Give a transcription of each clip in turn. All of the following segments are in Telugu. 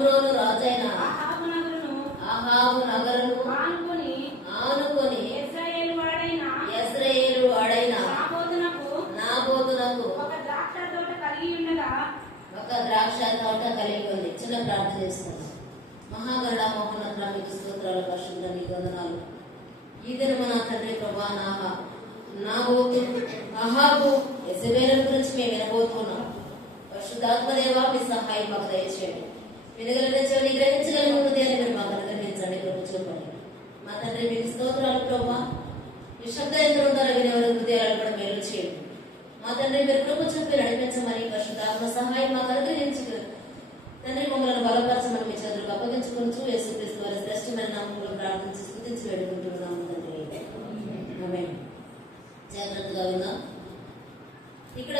షోమ్రోను రాజైన అహాబు నగరును ఆనుకొని యెజ్రెయేలు వాడైన నాబోతునకు ఒక ద్రాక్ష తోట కలిగి ఉంది. చిన్న ప్రార్థన చేస్తున్నాం. మహాగరుడ మహోన్నత మీకు స్తోత్రాలు, పరిశుద్ధ నీకు వందనాలు. ఈ దినము నా తండ్రి ప్రభా, నాబోతు అహాబు యెజబెలు గురించి మేము వినబోతున్నాం. పరిశుద్ధాత్మదేవ మీ సహాయం మాకు దయచేయండి. వినగలిగిన చెవిని గ్రహించగలిగిన హృదయాన్ని మీరు మాకు అనుగ్రహించండి. ప్రభు చూపండి మా తండ్రి మీకు స్తోత్రాలు ప్రభా. ఈ శబ్ద యంత్రం ద్వారా వినేవారి హృదయాలను కూడా మేలు చేయండి. మా తండ్రి మీరు కృప చూపి నడిపించమని పరిశుద్ధాత్మ సహాయం మాకు అనుగ్రహించగలరు. తండ్రి మమ్మల్ని బలపరచమని మీ చేతులకు అప్పగించుకుంటూ యేసుక్రీస్తు వారి శ్రేష్టమైన నామములో ప్రార్థించి స్తుతించి వేడుకుంటున్నాము తండ్రి. ఆమేన్. జాగ్రత్తగా విందాం. ఇక్కడ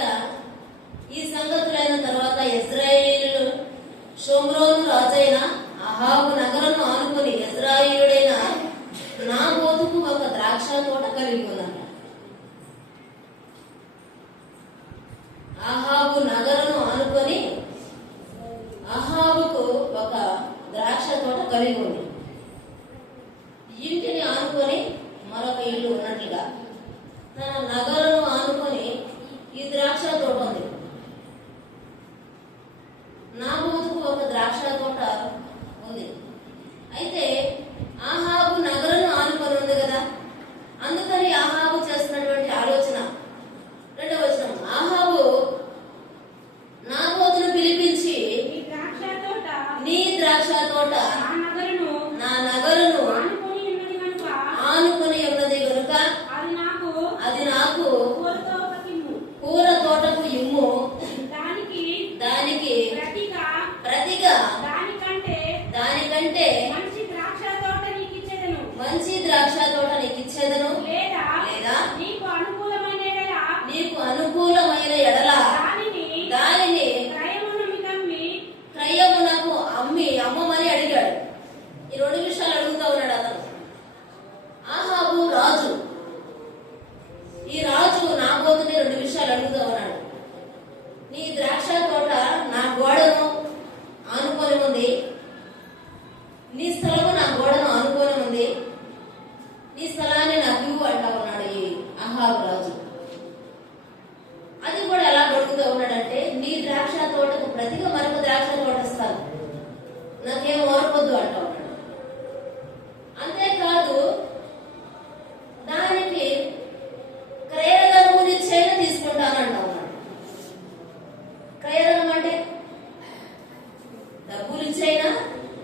ఈ సంగతులైన తర్వాత ఇశ్రాయేలు షోమ్రోను రాజైన అహాబు నగరును ఆనుకుని ఇశ్రాయేలుడైన నాబోతుకు ఒక ద్రాక్ష తోట కలిగి ఉన్నాడు. అహాబు నగరును ఆనుకొని అహాబుకు ఒక ద్రాక్ష తోట కలిగి ఉంది. ఇంటిని ఆనుకొని మరొక ఇల్లు ఉన్నట్లుగా తన నగరును ఆనుకొని ఈ ద్రాక్ష తోట ఉంది. నాబోతుకు ఒక ద్రాక్ష తోట ఉంది. అయితే అహాబు నగరును ఆనుకొని ఉంది కదా, అందుకని అహాబు చేస్తున్నటువంటి ఆలోచన రెండవ వచనం, అహాబు నాబోతును పిలిపించి నీ ద్రాక్ష తోట నా నగరును ఆనుకొని ఉన్నది కనుక అది నాకు కూర తోటకు ఇమ్ము, దానికి ప్రతిగా దానికంటే మంచి ద్రాక్ష తోట నీకు ఇచ్చేదను, లేదా నీకు అనుకూలమైన ఎడల దానిని క్రయమునకు అమ్మమని అడిగాడు. ఈ రెండు విషయాలు అడుగుతా ఉన్నాడు అతను. అహాబు రాజు, ఈ రాజు నాబోతుని రెండు విషయాలు అడుగుతా ఉన్నాడు. నీ ద్రాక్ష తోట నా గోడను ఆనుకొని ఉంది, నీ స్థలము నా గోడను ఆనుకొని ఉంది, నీ స్థలాన్ని నాకు ఇవ్వు అంటా ఉన్నాడు ఈ అహాబు రాజు. అది కూడా ఎలా అడుగుతూ ఉన్నాడంటే, నీ ద్రాక్ష తోటకు ప్రతిగా మరొక ద్రాక్ష తోట ఇస్తాను, నాకేం ఓరకొద్దు అంటా ఉన్నాడు. అంతేకాదు దానికి క్రయధనమునిచ్చైనా తీసుకుంటానంటా ఉన్నాడు. క్రయధనం అంటే డబ్బులు ఇచ్చైనా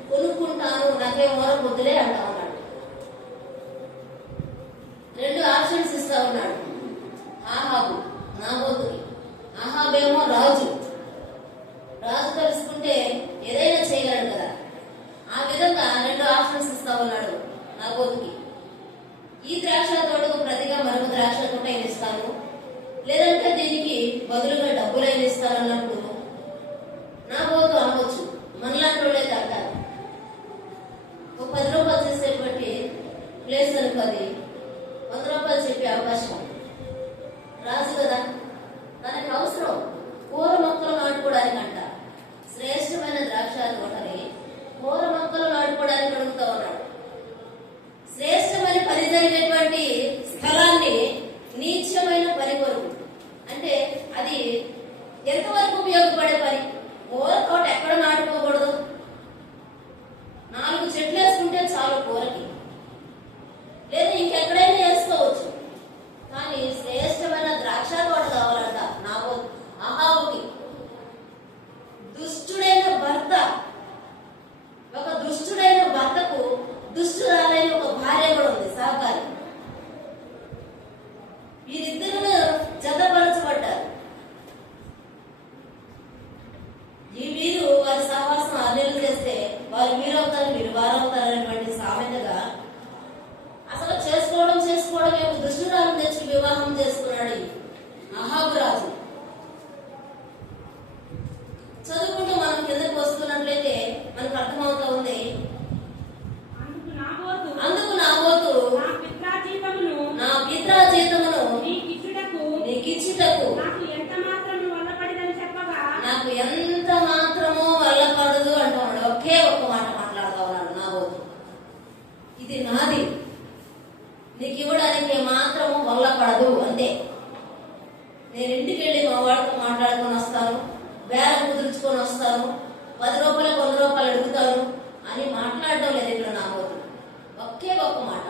కొనుక్కుంటాను, నాకేం ఓరకొద్దులే అంటా ఉన్నాడు. రెండు ఆప్షన్స్ ఇస్తా ఉన్నాడు అహాబు నాబోతుకి. అహాబేమో రాజు తెలుసుకుంటే ఏదైనా చేయగలడు కదా, ఆ విధంగా రెండు ఆప్షన్స్ ఇస్తా ఉన్నాడు నాబోతుకి. ఈ ద్రాక్ష తోటకు ప్రతిగా మరొక ద్రాక్ష తోట అయిన ఇస్తాను, లేదంటే దీనికి బదులుగా డబ్బులైన ఇస్తాను అన్నప్పుడు నాబోతు అనవచ్చు. మనలాంటి వాళ్ళైతే అంటారు, ఒక 10 రూపాయలు చేసేటువంటి ప్లేస్ అనుకో, అది 100 రూపాయలు చెప్పే అవకాశం. రాజు కదా, తనకి అవసరం కూర మొక్కలు నాటుకోవడానికి అంట. శ్రేష్టమైన ద్రాక్ష తోటని కూర మొక్కలు నాటుకోవడానికి అడుగుతా ఉన్నాడు. శ్రేష్టమైన పని జరిగేటువంటి స్థలాన్ని నీచమైన పని కొరకు, అంటే అది ఎంతవరకు ఉపయోగపడే పని. కూర తోట ఎక్కడ నాటుకోకూడదు, 4 చెట్లు వేసుకుంటే చాలు కూరకి, లేదా ఇంకెక్కడైనా వేసుకోవచ్చు. కానీ శ్రేష్టమైన ద్రాక్ష తోట కావాలంట అహాబుకి. దుష్టుడైన భర్త, ఒక దుష్టుడైన భర్తకు దుష్టురాలైన ఒక భార్య కూడా ఉంది, సహకారి. వీరిద్దరు జతపరచబడ్డారు. వీరు వారి సహవాసం 6 నెలలు చేస్తే వారు వీరవుతారు, వీరు వారవుతారు అనేటువంటి సామెతగా అసలు చేసుకోవడం ఇది నాది, నీకు ఇవ్వడానికి మాత్రము వల్ల పడదు అంతే. నేను ఇంటికి వెళ్ళి మా వాడితో మాట్లాడుకొని వస్తాను, బేరం కుదుర్చుకొని వస్తాను, 10 రూపాయలు 100 రూపాయలు అడుగుతాను అని మాట్లాడడం లేదు ఇక్కడ నా బోధుడు. ఒకే ఒక్క మాట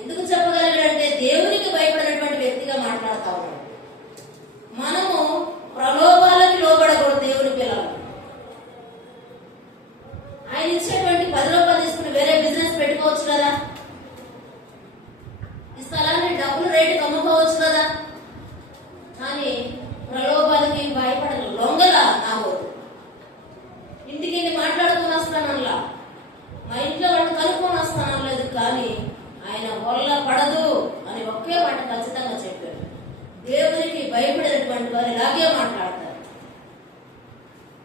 ఎందుకు చెప్పగలిగాడంటే దేవునికి భయపడినటువంటి వ్యక్తిగా మాట్లాడుతా ఉన్నాడు. మనము ప్రలోభాలకి లోబడకూడదు. దేవుని పిల్లలు ఆయన ఇచ్చేటువంటి 10 రూపాయలు తీసుకుని వేరే బిజినెస్ పెట్టుకోవచ్చు కదా, ఈ స్థలాన్ని డబ్బులు రేటుకి అమ్ముకోవచ్చు కదా. కానీ ప్రలోభాలకి భయపడదు, లొంగల నా బోధుడు. ఇంటికి వెళ్ళి మాట్లాడుకొని వస్తానల్లా, మా ఇంట్లో వాళ్ళు కనుక్కొని వస్తానలేదు, కానీ ఆయన వల్ల పడదు అని ఒకే మాట ఖచ్చితంగా చెప్పారు. దేవునికి భయపడినటువంటి వారు ఇలాగే మాట్లాడతారు.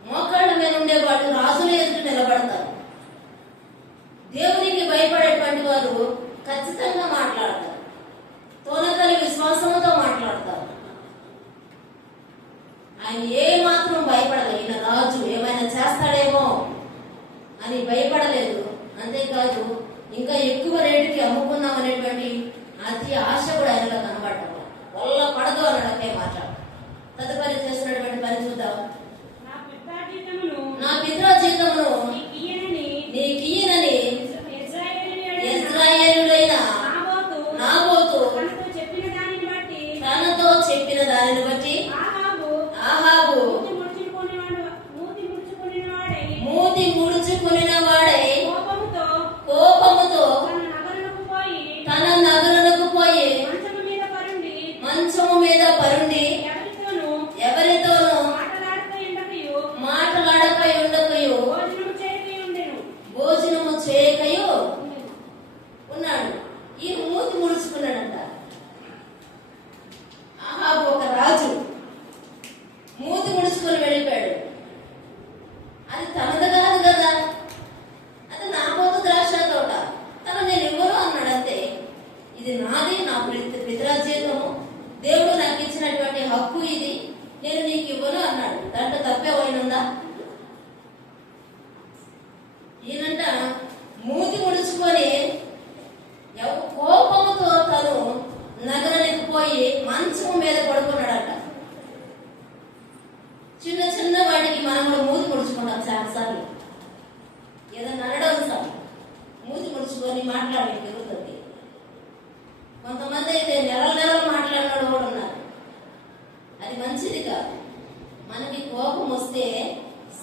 మోకాళ్ళ మీద ఉండేవాళ్ళు రాజుల ఎదుట నిలబడతారు. దేవునికి భయపడేటువంటి వారు ఖచ్చితంగా మాట్లాడతారు, తోనకలి విశ్వాసంతో మాట్లాడతారు. ఆయన ఏ మాత్రం భయపడలేదు. ఈయన రాజు ఏమైనా చేస్తాడేమో అని భయపడలేదు. అంతేకాదు ఇంకా ఎక్కువ రేటుకి అమ్ముకున్నాం అనేటువంటి అతి ఆశ కూడా ఆయనలో కనబడటం వల్ల పడదు అన్నకే మాట. తదుపరి చేస్తున్నటువంటి పని చూద్దాం. నా పిత్రా జీతమును నీకియ్యనని ఇశ్రాయేలులైన నాబోతు తనతో చెప్పిన దానిని బట్టి ఆహాబు మూతి ముడుచుకునిన వాడై కోపముతో తన నగరులకు పోయి మంచము మీద పరుండి ఎవరితోనూ మాటలాడకై ఉండకయు భోజనము చేయకయు ఉన్నాడు. ఈ మూతి ముడుచుకున్నాడంట. ఆహాబు ఒక రాజు మూతి ముడుచుకొని వెళ్ళిపోయాడు. అది తనది కాదు కదా, అది నా పోతు ద్రాక్ష తోట, తను నేను ఇవ్వను అన్నాడు అంతే. ఇది నాది, నా పితరాజ్యేతము, దేవుడు నాకు ఇచ్చినటువంటి హక్కు ఇది, నేను నీకు ఇవ్వను అన్నాడు. దాంట్లో తప్పే పోయినుందా? ఈయనంట మూతి ముడుచుకొని కోపముతో తను నగరానికి పోయి మంచం మీద పడుకున్నాడట. చిన్న చిన్న వాటికి మనం కూడా మూతి ముడుచుకుంటాం చాలాసార్లు. ఏదైనా అనడం సార్ మూతి ముడుచుకొని మాట్లాడే జరుగుతుంది. కొంతమంది అయితే నెలలు మాట్లాడినాడు కూడా ఉన్నారు. అది మంచిది కాదు. మనకి కోపం వస్తే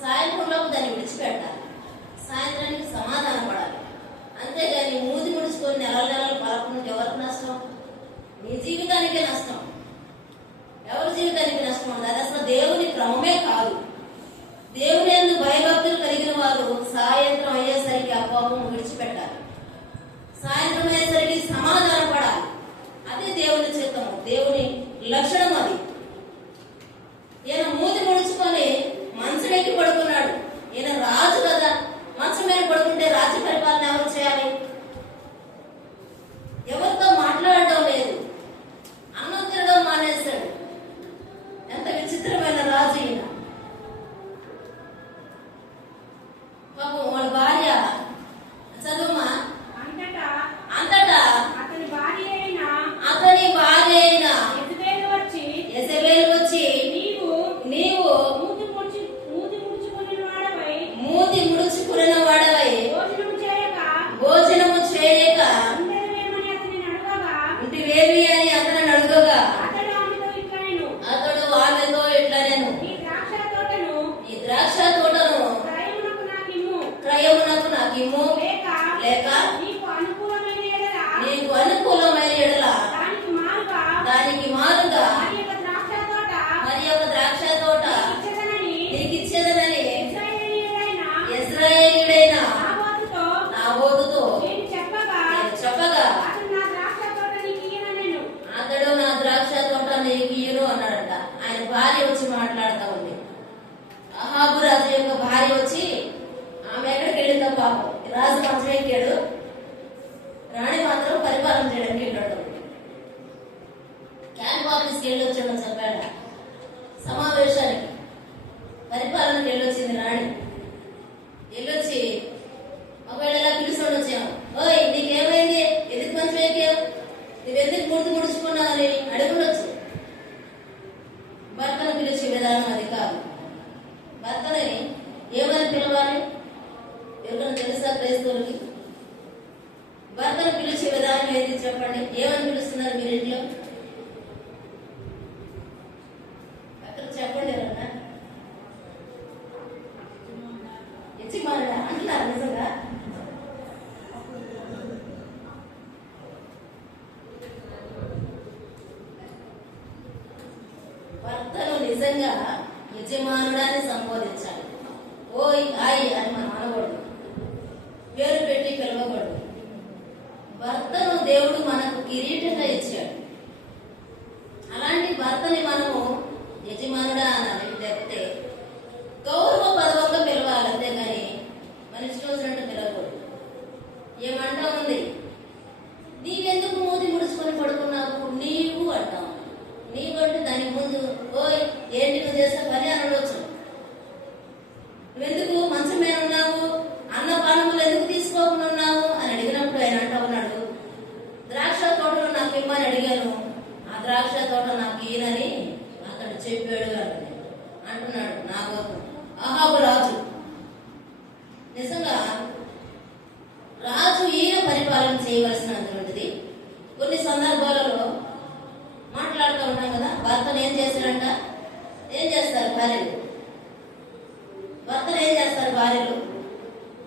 సాయంత్రంలోపు దాన్ని విడిచిపెట్టాలి, సాయంత్రానికి సమాధానం పడాలి. అంతేగాని మూతి ముడుచుకొని నెలలు పలకడానికి ఎవరికి నష్టం? నీ జీవితానికే నష్టం, ఎవరి జీవితానికి నష్టం ఉండదు. అది అసలు దేవుని క్రమమే కాదు. దేవుని యందు భయభక్తులు కలిగిన వారు సాయంత్రం అయ్యేసరికి ఆ కోపం విడిచిపెట్టాలి, సాయంత్రం అయ్యేసరికి సమాధానం పడాలి. అదే దేవుని చిత్తము, దేవుని లక్షణం అది. ఈయన మూతి ముడుచుకొని మంచమెక్కి పడుకున్నాడు. ఈయన రాజు కదా, మంచం మీద పడుకుంటే రాజ్య పరిపాలన ఎవరు చేయాలి? ఎవరితో మాట్లాడటం లేదు, అన్నం తినడం మానేశాడు. ఎంత విచిత్రమైన రాజు ఈయన. పాపం వాళ్ళ భార్య చదువుమా అంతటా అతని భార్య అయిన యెజబెలు వచ్చి నీవు మూతి ముడుచుకున్న వాడవై భోజనము చేయక ఉంటివేమి అని అతను అడుగగా అతడు ఆమెతో ఇట్లా నేను ఈ ద్రాక్ష తోటను క్రయమునకు నాకిమ్ము, లేక నీకు అనుకూలమైన ఎడల దానికి మారుగా మరి ఒక ద్రాక్ష తోట నీకు ఇచ్చేదనని ఇశ్రాయేలీయుడైన నాబోతుతో చెప్పగా అతడు నా ద్రాక్ష తోట నీకు ఇయ్యను అన్నాడంట. ఆయన భార్య వచ్చి మాట్లాడుతూ ఉంది. అహాబు రాజు యొక్క భార్య వచ్చి ఆమె ఎక్కడికి వెళ్ళిందో పాపం రాజు మంచం ఎక్కాడు, ఎందుకు మూతి ముడుచుకున్నావని అడుగుండొచ్చు. భర్తను పిలిచే విధానం అది కాదు. భర్తని ఏమని పిలవాలి? ఎవరికైనా తెలుసా క్రైస్తవులకి? భర్తను పిలిచే విధానం ఏది చెప్పండి? ఏమని పిలుస్తున్నారు మీరు ఇంట్లో? అక్కడ చెప్పండి. ఎవరన్నా యజమానుడా అంటున్నారు నిజంగా? భర్తను నిజంగా యజమానుడాన్ని సంబోధించాలి. ఓయ్ ఆయ్ అని మనం అనకూడదు, పేరు పెట్టి పిలవకూడదు. భర్తను దేవుడు మనకు కిరీటంగా ఇచ్చాడు. అలాంటి భర్తని మనము యజమానుడా అనాలి, లేకపోతే గౌరవ పదవంగా పిలవాలి. అంతేగాని మన ఇష్టం వచ్చినట్టు పిలవకూడదు. ఏమంటా ఉంది, నీవెందుకు మూతి ముడుచుకొని పడుకున్నావు? నీవు అంటావు. నీవు అంటే దానికి ముందు ఓయ్ ఏంటి నువ్వు చేసే పని అని అనవచ్చు. నువ్వెందుకు మంచం మీద ఉన్నావు? అన్న పానములు ఎందుకు తీసుకోకుండా ఉన్నావు అని అడిగినప్పుడు ఆయన అంటా ఉన్నాడు, ద్రాక్ష తోటలో నాకు ఇమ్మని అడిగాను, ఆ ద్రాక్ష తోట నాకు ఈయనని అతడు చెప్పాడు అంటున్నాడు. నాకు అహాబు రాజు. నిజంగా రాజు ఈయన పరిపాలన చేయవలసినటువంటిది. కొన్ని సందర్భాలలో మాట్లాడుతూ ఉంటాం కదా, భర్తను ఏం చేశాడంట? ఏం చేస్తారు భార్యలు? భర్తను ఏం చేస్తారు భార్యలు?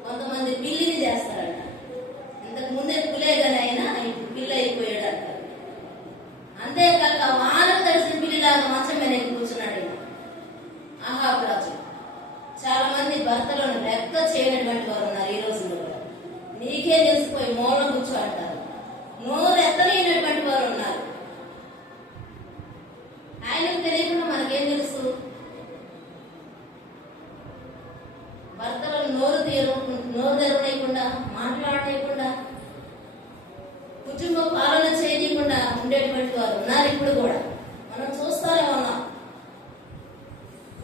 కొంతమంది పిల్లిని చేస్తారంట. ఇంతకు ముందే పులే కానీ అయినా ఇప్పుడు పిల్ల అయిపోయాడు అంటారు. అంతేకాక వానకు తెలిసిన పిల్లిలాగా మంచం మీద కూర్చున్నాడు అహాబు రాజు. చాలా మంది భర్తలను లెక్క చేయనటువంటి వారు ఉన్నారు ఈ రోజుల్లో కూడా. నీకే తెలిసిపోయి మౌన కూర్చో అంటారు. నోరు ఎత్తలేనటువంటి వారు ఉన్నారు. ఆయనకు తెలియకుండా మనకేం తెలుసు? భర్తలను నోరు తెరవకుండా, మాట్లాడలేకుండా, కుటుంబ పాలన చేయకుండా ఉండేటువంటి వారు ఉన్నారు ఇప్పుడు కూడా. మనం చూస్తానే ఉన్నాం.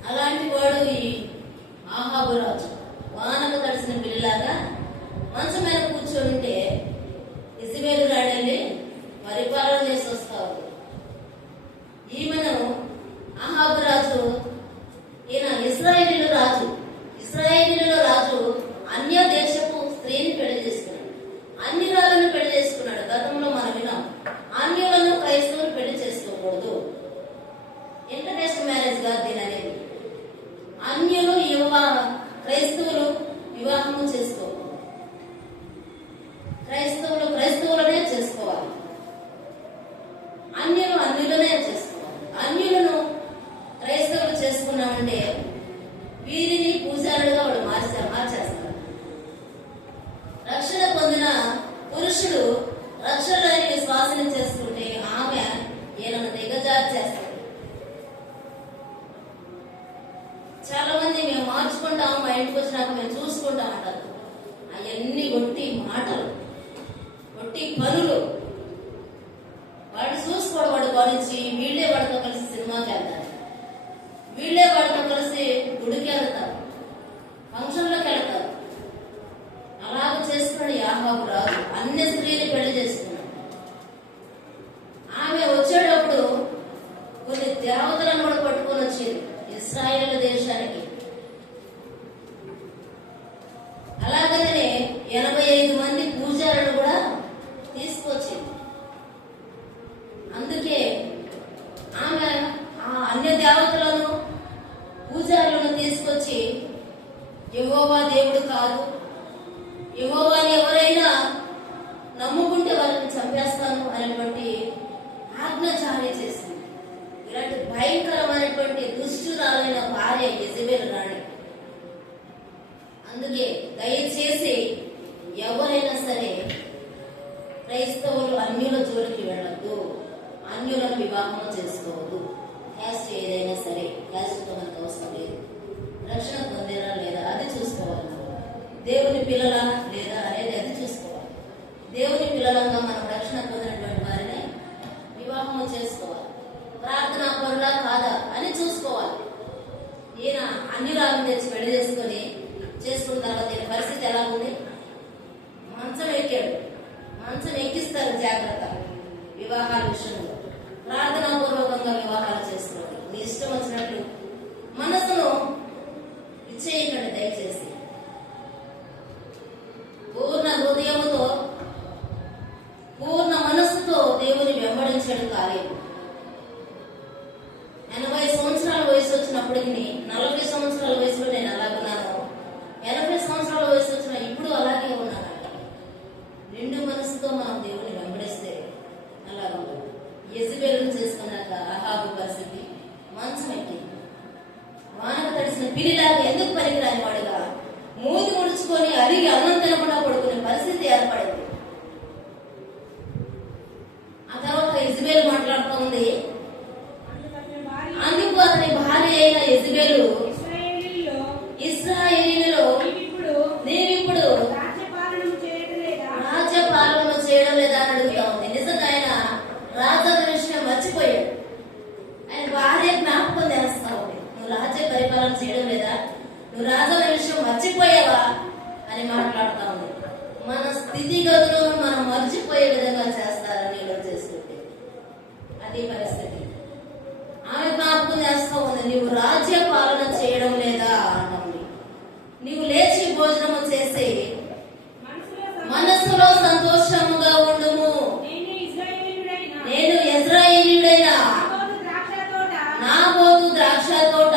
అలాంటి వాడు ఈ అహాబు రాజు. వానకు తడిసిన పిల్లిలాగా మంచం మీద కూర్చొని ఉంటే ఇజ్రాయేలు రాడెళ్ళి పరిపాలన చేసి వస్తావు. ఈమెను అహాబు రాజు, ఈయన ఇశ్రాయేలీయుల రాజు. ఇశ్రాయేలీయుల రాజు అన్య దేశపు స్త్రీని పెళ్లి చేసుకున్నాడు, అన్యురాలను పెళ్లి చేసుకున్నాడు. గతంలో మనం విన్నాం, అన్యులను క్రైస్తవులు పెళ్లి చేసుకోకూడదు. ఇంటర్నేషనల్ మ్యారేజ్ కాదు దీని అనేది. అన్యులు క్రైస్తవులు వివాహము చేసుకోకూడదు. క్రైస్తవులనే చేసుకోవాలి. అన్యులనే చేసుకోవాలి. అన్యులను క్రైస్తవులు చేసుకున్నామంటే వీరిని పూజారులుగా వాడు మార్చేస్తారు. రక్షణ పొందిన పురుషుడు రక్షణలోని విశ్వాసం చేసుకుంటే ఆమె ఈయనను దిగజారు చేస్తాడు. చాలా మంది మేము మార్చుకుంటాము, మా ఇంటికి వచ్చినాక మేము చూసుకుంటాం అంటారు. అవన్నీ ఒట్టి మాటలు, ఒట్టి పనులు. వాడు చూసుకోవడం, వాడు గమనించి వీళ్ళే వాడితో కలిసి సినిమాకి వెళ్తారు, వీళ్ళే వాడితో కలిసి గుడికి వెళ్తారు, ఫంక్షన్లోకి వెళ్తారు. అలాగ చేసుకున్నాడు అహాబు రాజు. అన్ని స్త్రీని పెళ్లి చేసుకున్నాడు. ఆమె వచ్చేటప్పుడు కొన్ని దేవతలను కూడా పట్టుకొని వచ్చింది ఇశ్రాయేలు దేశానికి. అలాగనే 85 మంది పూజారులను కూడా తీసుకొచ్చింది. అందుకే ఆమె ఆ అన్య దేవతలను పూజారులను తీసుకొచ్చి యెహోవా దేవుడు కాదు, యెహోవాని ఎవరైనా నమ్ముకుంటే వారిని చంపేస్తాను అనేటువంటి ఆజ్ఞ జారీ చేసింది. ఇలాంటి భయంకరమైనటువంటి దుష్టురాలైన భార్య యెజబెలు రాణి. అందుకే దయచేసి ఎవరైనా సరే క్రైస్తవులు అన్యుల జోలికి వెళ్ళద్దు, అన్యులను వివాహం చేసుకోవద్దు. క్యాస్ట్ ఏదైనా సరే, క్యాస్ట్తో మనకు అవసరం లేదు. రక్షణ పొందేరా లేదా అది చూసుకోవాలి. దేవుని పిల్లల లేదా అనేది అది చూసుకోవాలి. దేవుని పిల్లలంగా మనం రక్షణ పొందినటువంటి వారిని వివాహం చేసుకోవాలి. ప్రార్థనా పరులా కాదా అని చూసుకోవాలి. ఈయన అన్యురాలను తెచ్చి పెళ్లి చేసుకున్న తర్వాత ఈయన పరిస్థితి ఎలా ఉంది? మంచం ఎక్కాడు. మంచం ఎక్కిస్తారు జాగ్రత్త. వివాహాల విషయంలో ప్రార్థనాపూర్వకంగా వివాహాలు చేసుకోండి. మీ ఇష్టం వచ్చినట్లు మనసును ఇచ్చేయకండి. దయచేసి పూర్ణ హృదయముతో పూర్ణ మనస్సుతో దేవుని వెంబడించడం కార్యం. 80 సంవత్సరాల వయసు వచ్చినప్పటికి 40 సంవత్సరాల వయసులో నేను అలాగున్నాను, 80 సంవత్సరాల వయసు వచ్చిన ఇప్పుడు అలాగే ఉన్నానంట. నిండు మనసుతో మనం దేవుని వెంబడిస్తే అలాగ ఉంటుంది. యెజబెలును చేసుకున్నాక అహాబు పరిస్థితి మంచం ఎక్కి వానకు తడిసిన పిల్లిలాగా ఎందుకు పనికిరాని వాడుగా మూతి ముడుచుకొని అరిగి అన్నం తినకుండా పడుకునే పరిస్థితి ఏర్పడింది. ఆ తర్వాత యెజబెలు మాట్లాడుతూ ఉంది, అందుకు అతని భార్య అయిన యెజబెలు, ఇశ్రాయేలీయులలో నీవిప్పుడు రాజ్యపాలన చేయడం లేదా అని అడుగుతా ఉంది. నిజంగా ఆయన రాజన్న విషయం మర్చిపోయాడు. ఆయన భార్య జ్ఞాపకం చేస్తా ఉంది, నువ్వు రాజ్య పరిపాలన చేయడం లేదా, నువ్వు రాజన్న విషయం మర్చిపోయావా అని మాట్లాడుతా ఉంది. మన స్థితిగతులను మనం మర్చిపోయే విధంగా చేస్తారని చేసుకుంటే అది పరిస్థితి. ఆమె జ్ఞాపకం చేస్తా ఉంది, నీవు రాజ్య పాలన చేయడం లేదా అంటుంది. నీవు లేచి భోజనము చేసి మనసులో సంతోషముగా ఉండుము. నేను ఇశ్రాయేలీయుడైన నాబోతు ద్రాక్ష తోట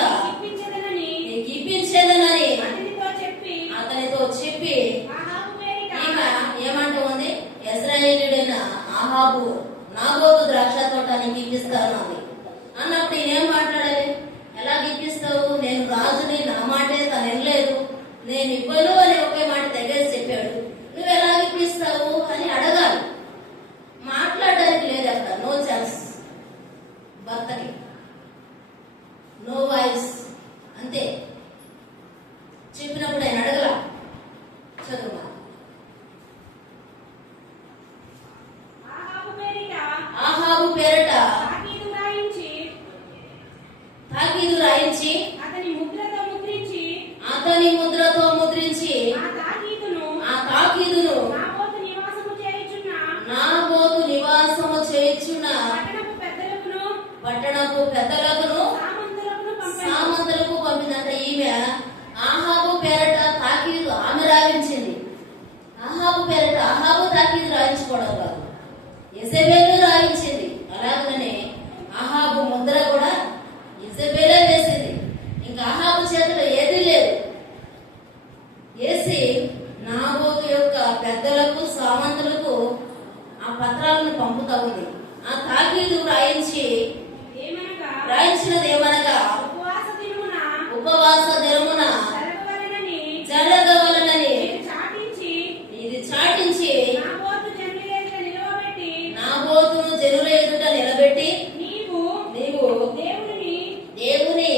నీకు ఇప్పించేదనని అతనితో చెప్పి ఇక ఏమంటూ ఉంది, ఇశ్రాయేలీయుడైన అహాబు నాబోతు ద్రాక్ష తోట నీకు ఇప్పిస్తాను అంది. అన్నప్పుడు నేనేం మాట్లాడాలి? ఎలా ఇప్పిస్తావు? నేను రాజుని, నా మాటే తను వినలేదు, నేను ఇవ్వను అని ఒకే మాట తెగేసి చెప్పాడు. నువ్వు ఎలా ఇప్పిస్తావు అని అడగాలి. మాట్లాడడానికి లేదు అక్కడ. No chance. భర్తకి నో వాయిస్ అంతే. చెప్పినప్పుడు ఆయన అడగల. చదువు. ఆహాబు పేరట తాకీదు రాయించి అతని ముద్రతో ముద్రించి ఆ తాకీదును నాబోతు నివాసము చేయుచున్న పట్టణపు పెద్దలకును సామంతులకు పంపిందంట. ఈమె ఆహాబు పేరట తాకీదు ఆమె రాయించింది. ఆహాబు పేరట ఆహాబు తాకీదు రాయించుకోవడం కాదు, యెజబెలు రాయించింది. అలాగనే అహాబు ముద్ర కూడా యెజబెలే వేసింది. ఇంకా అహాబు చేతిలో ఏదీ లేదు. వేసి నాబోతు యొక్క పెద్దలకు సామంతులకు ఆ పత్రాలను పంపుతా ఉంది. ఆ తాకీదు రాయించినది ఏమనగా ఉపవాస దినమున జరగవలనని ఇది చాటించి నాబోతును జనుల ఎదుట నిలబెట్టి నీవు దేవునిని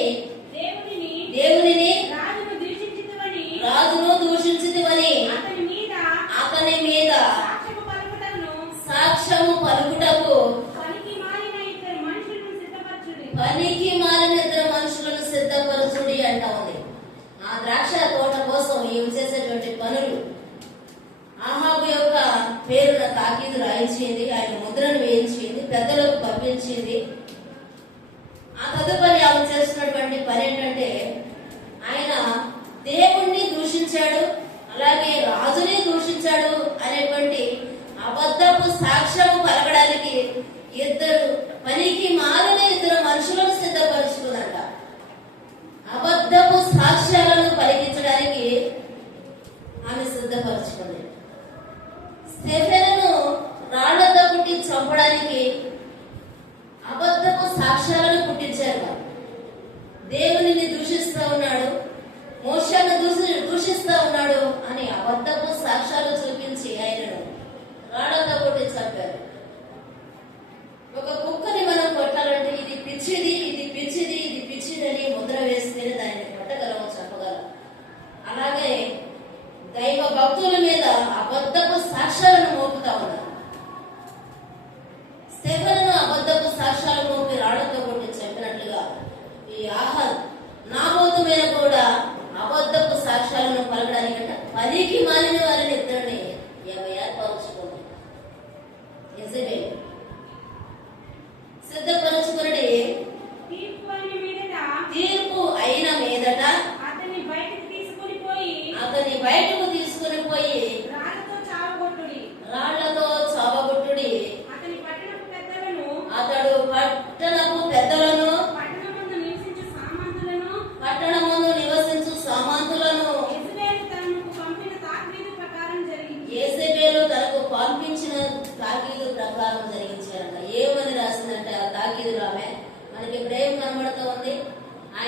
రాజును దూషించితివని అతని మీద సాక్ష్యము పలుకుటకు పనికి మాలిన ఇద్దరు మనుషులను సిద్ధపరచుడి అంటా ఉంది. ఆ ద్రాక్ష తోట కోసం ఈమె చేసేటువంటి పనులు అహాబు యొక్క పేరున తాకీదు రాయించింది, ఆయన ముద్రను వేయించింది, పెద్దలకు పంపించింది. ఆ తదుపరి ఆమె చేస్తున్నటువంటి పని ఏంటంటే, ఆయన దేవుణ్ణి దూషించాడు, అలాగే రాజుని దూషించాడు అనేటువంటి అబద్ధపు సాక్ష్యము పలకడానికి పనికి మాలిన ఇద్దరు మనుషులను సిద్ధపరుచుకుందంట. అబద్ధపు సాక్ష్యాలను పలికించడానికి ఆమె సిద్ధపరచుకుంది. స్టెఫెనును రాళ్లతో పుట్టి చంపడానికి అబద్ధపు సాక్ష్యాలను పుట్టించారు. దేవునిని దూషిస్తా ఉన్నాడు, మోషేను దూషిస్తా ఉన్నాడు అని అబద్ధపు సాక్ష్యాలు చూపించి ఆయనను రాళ్లతో కొట్టి చంపారు. ఒక కుక్కని మనం కొట్టాలంటే ఇది పిచ్చిది, ఇది పిచ్చిది, ఇది పిచ్చిది అని ముద్ర వేస్తేనే దాన్ని కొట్టగలము, చంపగలం. అలాగే దైవ భక్తుల మీద అబద్ధపు సాక్ష్యాలను మోపుతా ఉన్నారు. స్టెఫెనును అబద్ధపు సాక్ష్యాలు మోపి రాళ్లతో కొట్టి చెప్పినట్లుగా ఈ నాబోతు మీద కూడా అబద్ధపు సాక్ష్యాలను పలకడానికంట పనికి మాలిన వారిని ఇద్దరిని ఏర్పరచుకుంది యెజబెలు.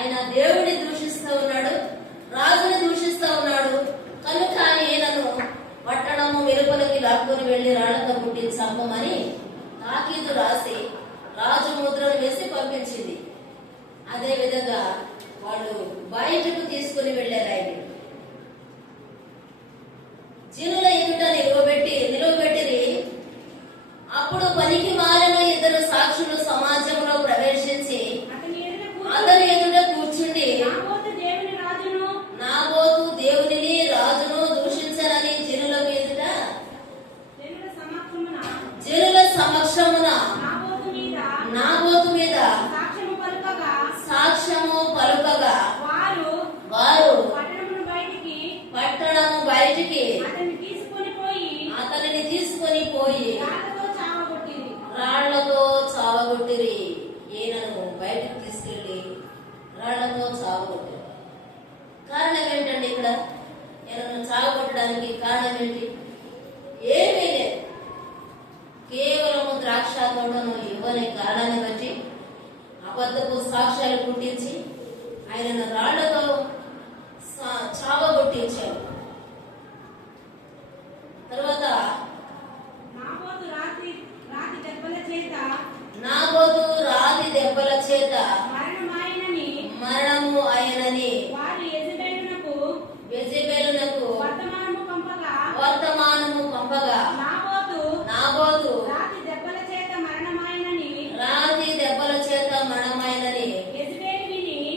ఆయన దేవుడిని దూషిస్తూ ఉన్నాడు, రాజుని దూషిస్తూ ఉన్నాడు. కనుక ఈయనను పట్టణము వెలుపలికి లాక్కొని వెళ్లి రాళ్లతో పుట్టి చంపమని తాకీదు రాసి రాజు ముద్రను వేసి పంపించింది. అదే విధంగా వాళ్ళు బయటకు తీసుకుని వెళ్లారు. ఆయన జనుల ఎదుట నిలువబెట్టిరి. అప్పుడు పనికి మాలిన ఇద్దరు సాక్షులు సమాజంలో ప్రవేశించి అతని ఎదుట కూర్చుండి నాబోతు దేవునిని రాజును దూషించరని జనుల సమక్షమున నాబోతు మీద సాక్ష్యము పలుకగా వారు పట్టణము బయటికి అతనిని తీసుకొని పోయి రాళ్లతో చావగొట్టిరి. ఈయనను బయటకు తీసుకెళ్లి రాళ్లతో చావగొట్టిరి. కారణం ఏంటండి? ఇక్కడ ఈయనను చావగొట్టడానికి కారణం ఏంటి? ఏమీ లేదు. కేవలము ద్రాక్ష తోటను ఇవ్వని కారణాన్ని బట్టి అబద్ధపు సాక్ష్యాలు పుట్టించి ఆయనను రాళ్లతో చావగొట్టించారు. తర్వాత నాబోతు రాతి దెబ్బల చేత మరణము ఆయనని యెజెబెలునకు వర్తమానము పంపగా నాబోతు రాతి దెబ్బల చేత మరణమైనని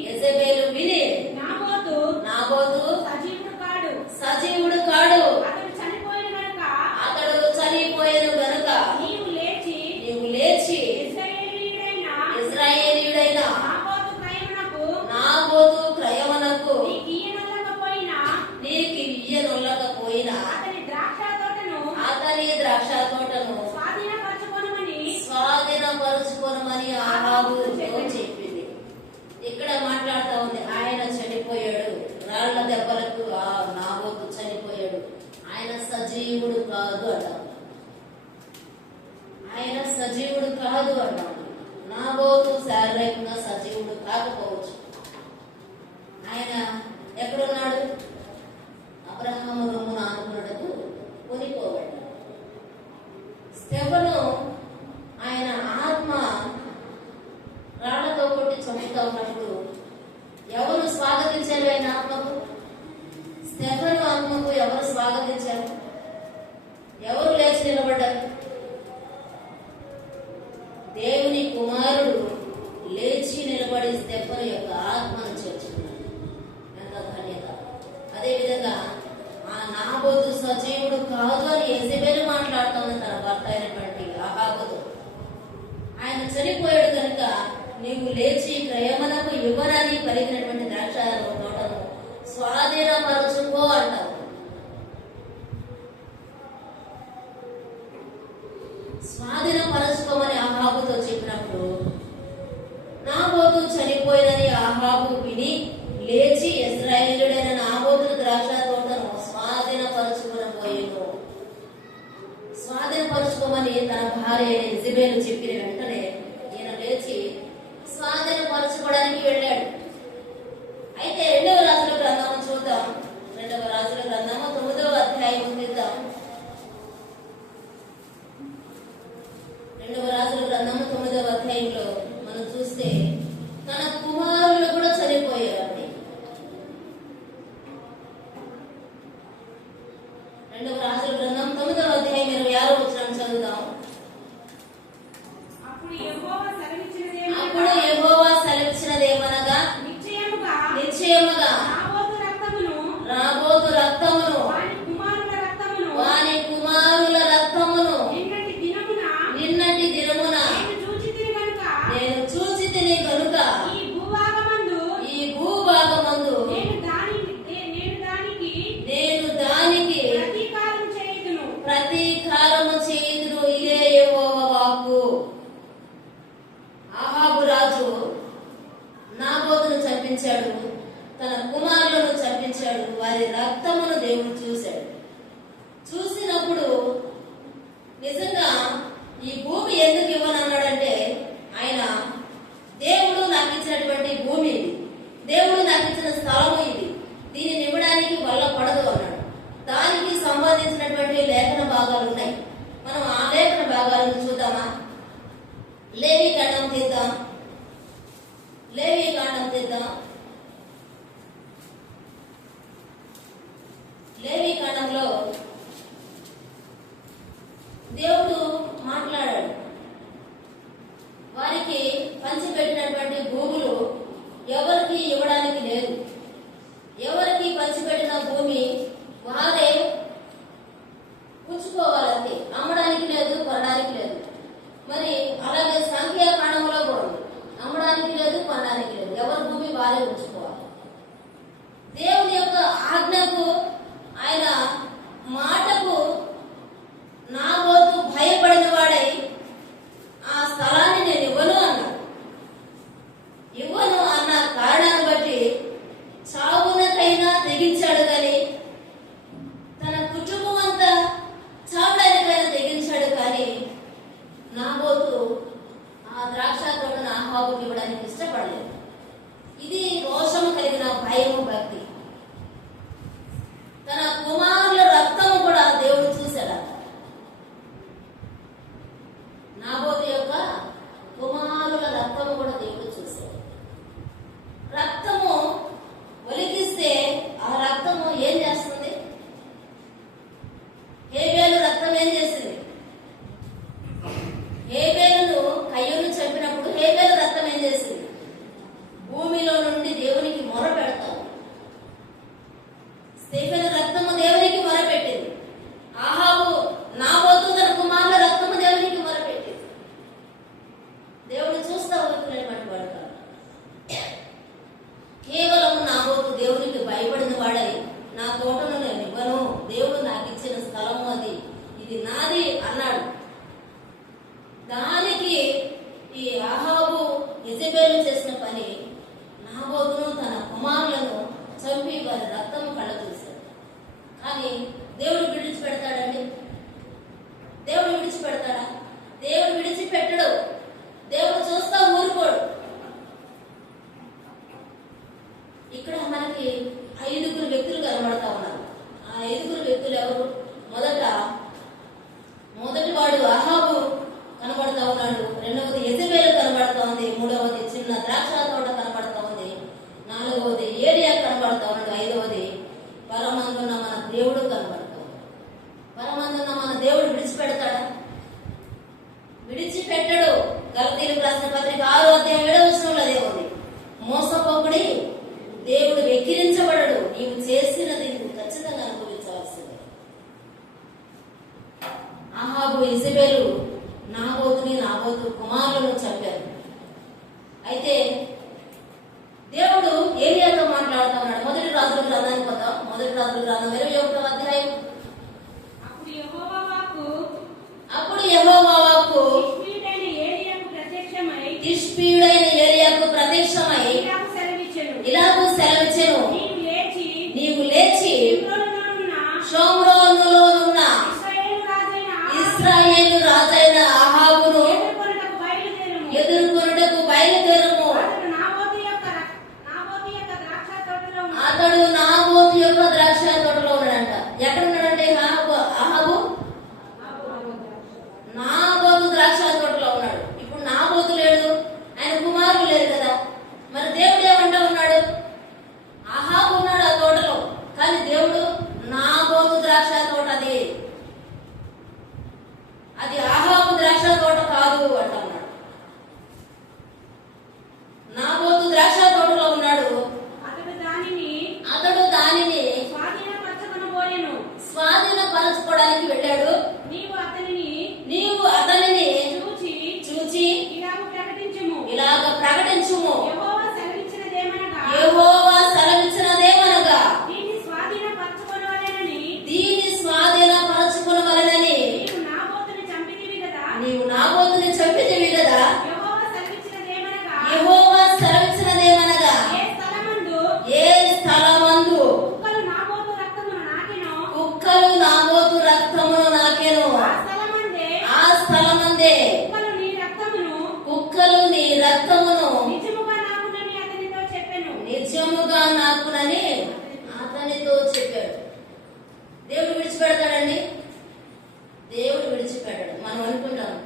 యెజెబెలు విని నాబోతు సజీవుడు కాడు, అతడు చనిపోయిన గనుక నీవు లేచి ఇశ్రాయేలీయుడైన నాబోతు క్రయమునకు నీకు ఇయ్యనొల్లకపోయినా అతని ద్రాక్ష తోటను స్వాధీనపరుచుకొనమని ఆహాబుతో చెప్పింది. ఇక్కడ మాట్లాడుతూ ఉంది, ఆయన చనిపోయాడు, రాళ్ల దెబ్బలకు నాబోతు చనిపోయాడు, ఆయన సజీవుడు కాదు అంటాం. ఆయన సజీవుడు కాదు అంటాం. నాబోతు శారీరకంగా సజీవుడు కాకపోవచ్చు. ఆయన ఎక్కడున్నాడు? అబ్రహాము రొమ్మున ఆనుకున్నటకు కొనిపోబడ్డాడు. స్టెఫను ఆయన ఆత్మ రాళ్లతో కొట్టి చంపుతా ఉన్నప్పుడు ఎవరు స్వాగతించారు? ఆయన ఆత్మకు, స్టెఫను ఆత్మకు ఎవరు స్వాగతించారు? ఎవరు లేచి నిలబడ్డారు? దేవుని కుమారుడు లేచి నిలబడి స్టెఫను యొక్క ఆత్మను చేర్చుకున్నాడు. ఎంత ధన్యత! అదేవిధంగా ఆ నాబోతు సజీవుడు కాదు అని యెజెబెలు మాట్లాడుతోంది తన భర్త అయినటువంటి అహాబుతో. ఆయన చనిపోయాడు కనుక నీవు లేచి క్రయమునకు ఇవ్వనని పలికినటువంటి ద్రాక్ష తోటను స్వాధీనపరచుకో అంటావు. స్వాధీనపరచుకోమని అహాబుతో చెప్పినప్పుడు నాబోతు చనిపోయినని అహాబు విని లేచి ఇశ్రాయేలీయుడైన నాబోతు ద్రాక్ష తోటను స్వాధీనపరచుకోమని తన భార్య యెజెబెలు చెప్పిన వెంటనే ఈయన లేచి స్వాధీనపరచుకోవడానికి వెళ్ళాడు. అయితే 2వ రాజుల గ్రంథము చూద్దాం. 2వ రాజుల గ్రంథము 9వ అధ్యాయం చూద్దాం. 2వ రాజుల గ్రంథము 9వ అధ్యాయంలో మనం చూస్తే తన కుమారులు కూడా చనిపోయారండి. 2వ రాజుల గ్రంథం 9వ అధ్యాయం 26వ వచనం చదువుదాం. అప్పుడు యెహోవా సెలవిచ్చినదేమనగా నిశ్చయముగా నాబోతు రక్తమును వాని కుమారుల రక్తమును నిన్నటి దినమున నేను చూచితిని కనుక ఈ భూభాగమందు నేను దానికి ప్రతీకారము చేయుదును. ఇదే యెహోవా వాక్కు. అహాబు రాజు నాబోతును చంపించాడు, తన కుమారులను చంపించాడు. వారి రక్తమును దేవుడు చూశాడు. చూసినప్పుడు నిజంగా ఈ భూమి ఎందుకు ఇవ్వనన్నాడంటే, ఆయన దేవుడు నాకు ఇచ్చినటువంటి భూమి ఇది, భాగాలను చూద్దామా? లేవి కాండం తీద్దాం. లేవి కాండం తీద్దాం. లేవి కాండంలో దేవుడు మాట్లాడాడు. వారికి పంచిపెట్టినటువంటి భూములు ఎవరికి ఇవ్వడానికి లేదు. ఎవరికి పంచిపెట్టిన భూమి వారే పుచ్చుకోవాలంతే, అమ్మడానికి లేదు, కొనడానికి లేదు. మరి అలాగే సంఖ్యాకాండంలో కూడా ఉంది, అమ్మడానికి లేదు, కొనడానికి లేదు, ఎవరి భూమి వారే ఉంచుకోవాలి. దేవుని యొక్క ఆజ్ఞకు, ఆయన మాటకు నాబోతు భయపడిన వాడై ఆ స్థలాన్ని నేను ఇవ్వను అన్నాడు. ఇవ్వను అన్న కారణాన్ని బట్టి చావునకైనా తెగించాడు కానీ, తన కుటుంబం అంతా చావడానికైనా తెగించాడు కానీ, నాబోతు ఆ ద్రాక్ష తోటను అహాబుకి ఇవ్వడానికి ఇష్టపడలేదు. ఇది రోషము కలిగిన భయము, భక్తి. తన కుమారుల రక్తము కూడా దేవుడు చూశాడు. నాబోతు యొక్క కుమారుల రక్తము కూడా దేవుడు చూశాడు. రక్తము ఒలికిస్తే ఆ రక్తము ఏం చేస్తుంది? హేబేలు రక్తం ఏం చేసింది? హేబేలును కయ్యూను చంపినప్పుడు హేబేలు రక్తం ఏం చేసింది? భూమిలో నుండి దేవునికి మొర పెడతాం. స్టెఫెను రక్తము దేవునికి మొరపెట్టింది. అహాబు నాబోతు తన కుమారుల రక్తము దేవునికి మొరపెట్టింది. దేవుడు చూస్తా ఊరుకునేటువంటి వాడు కాదు. కేవలం నాబోతు దేవునికి భయపడిన వాడై, నా తోటను నేను ఇవ్వను, దేవుడు నాకు ఇచ్చిన స్థలము అది, ఇది నాది అన్నాడు. దానికి ఈ అహాబు యెజెబెలు చేసిన పని, నాబోతును తన కుమారులను చంపి వారి రక్తము కళ్ళ చూశాడు. కానీ దేవుడు విడిచిపెడతాడండి? దేవుడు విడిచిపెడతాడా? దేవుడు విడిచిపెట్టడు. దేవుడు చూస్తా ఊరుకోడు. ఇక్కడ మనకి 5 వ్యక్తులు కనబడతా ఉన్నారు. ఆ 5 వ్యక్తులు ఎవరు? మొదటి వాడు అహాబు కనబడతా ఉన్నాడు. రెండవది యెజెబెలు కనబడతా ఉంది. మూడవది చిన్న ద్రాక్ష తోట కనబడతా ఉంది. నాలుగవది ఏలియా కనబడతా ఉన్నాడు. ఐదవది పరమందున్న మన దేవుడు కనబడతా ఉన్నాడు. పరమందున్న మన దేవుడు విడిచిపెడతాడా? విడిచిపెట్టడు. గలతీయులకు రాసిన పత్రిక 6వ అధ్యాయం 7వ వచనంలో అదే ఉంది. మోసపోకుడి, దేవుడు వెక్కిరించబడడు, నీవు చేసినది నువ్వు ఖచ్చితంగా అనుభవించాల్సిందే. అహాబు యెజెబెలు నాబోతు కుమారులను చంపారు. అయితే దేవుడు ఏలియాతో మాట్లాడుతూ ఉన్నాడు. మొదటి రాజుల గ్రంథానికి వద్దాం. మొదటి రాజుల గ్రంథం 21వ అధ్యాయం. అప్పుడు యెహోవా వాక్కు తిష్బీయుడైన ఏలియాకు ప్రత్యక్షమై ఇలాగు సెలవిచ్చెను, నీవు లేచి షోమ్రోనులో ఉన్న ఇశ్రాయేలు రాజైన అహాబును ఎదుర్కొనుటకు బయలుదేరుము. అతడు నాబోతు యొక్క ద్రాక్ష తోటలో ఉన్నాడంట. ఎక్కడ ఉన్నాడంటే అహాబు నాబోతు ద్రాక్ష తోటలో ఉన్నాడు. ఇప్పుడు నాబోతు లేడు, ఆయన కుమారులు లేరు కదా. మరి దేవుడు ఏమంటా ఉన్నాడు? అహాబు ఉన్నాడు ఆ తోటలో, కానీ దేవుడు నాబోతు ద్రాక్ష తోట అది అహాబు ద్రాక్ష తోట కాదు అంటా ఉన్నాడు. నాబోతు ద్రాక్ష తోటలో ఉన్నాడు. అతడు దానిని స్వాధీనపరచుకోవడానికి వెళ్ళాడు. నీవు అతనిని చూచి ఇలాగ ప్రకటించుము, యెహోవా సెలవిచ్చినదేమనగా దీన్ని స్వాధీనపరచుకొనవలెనని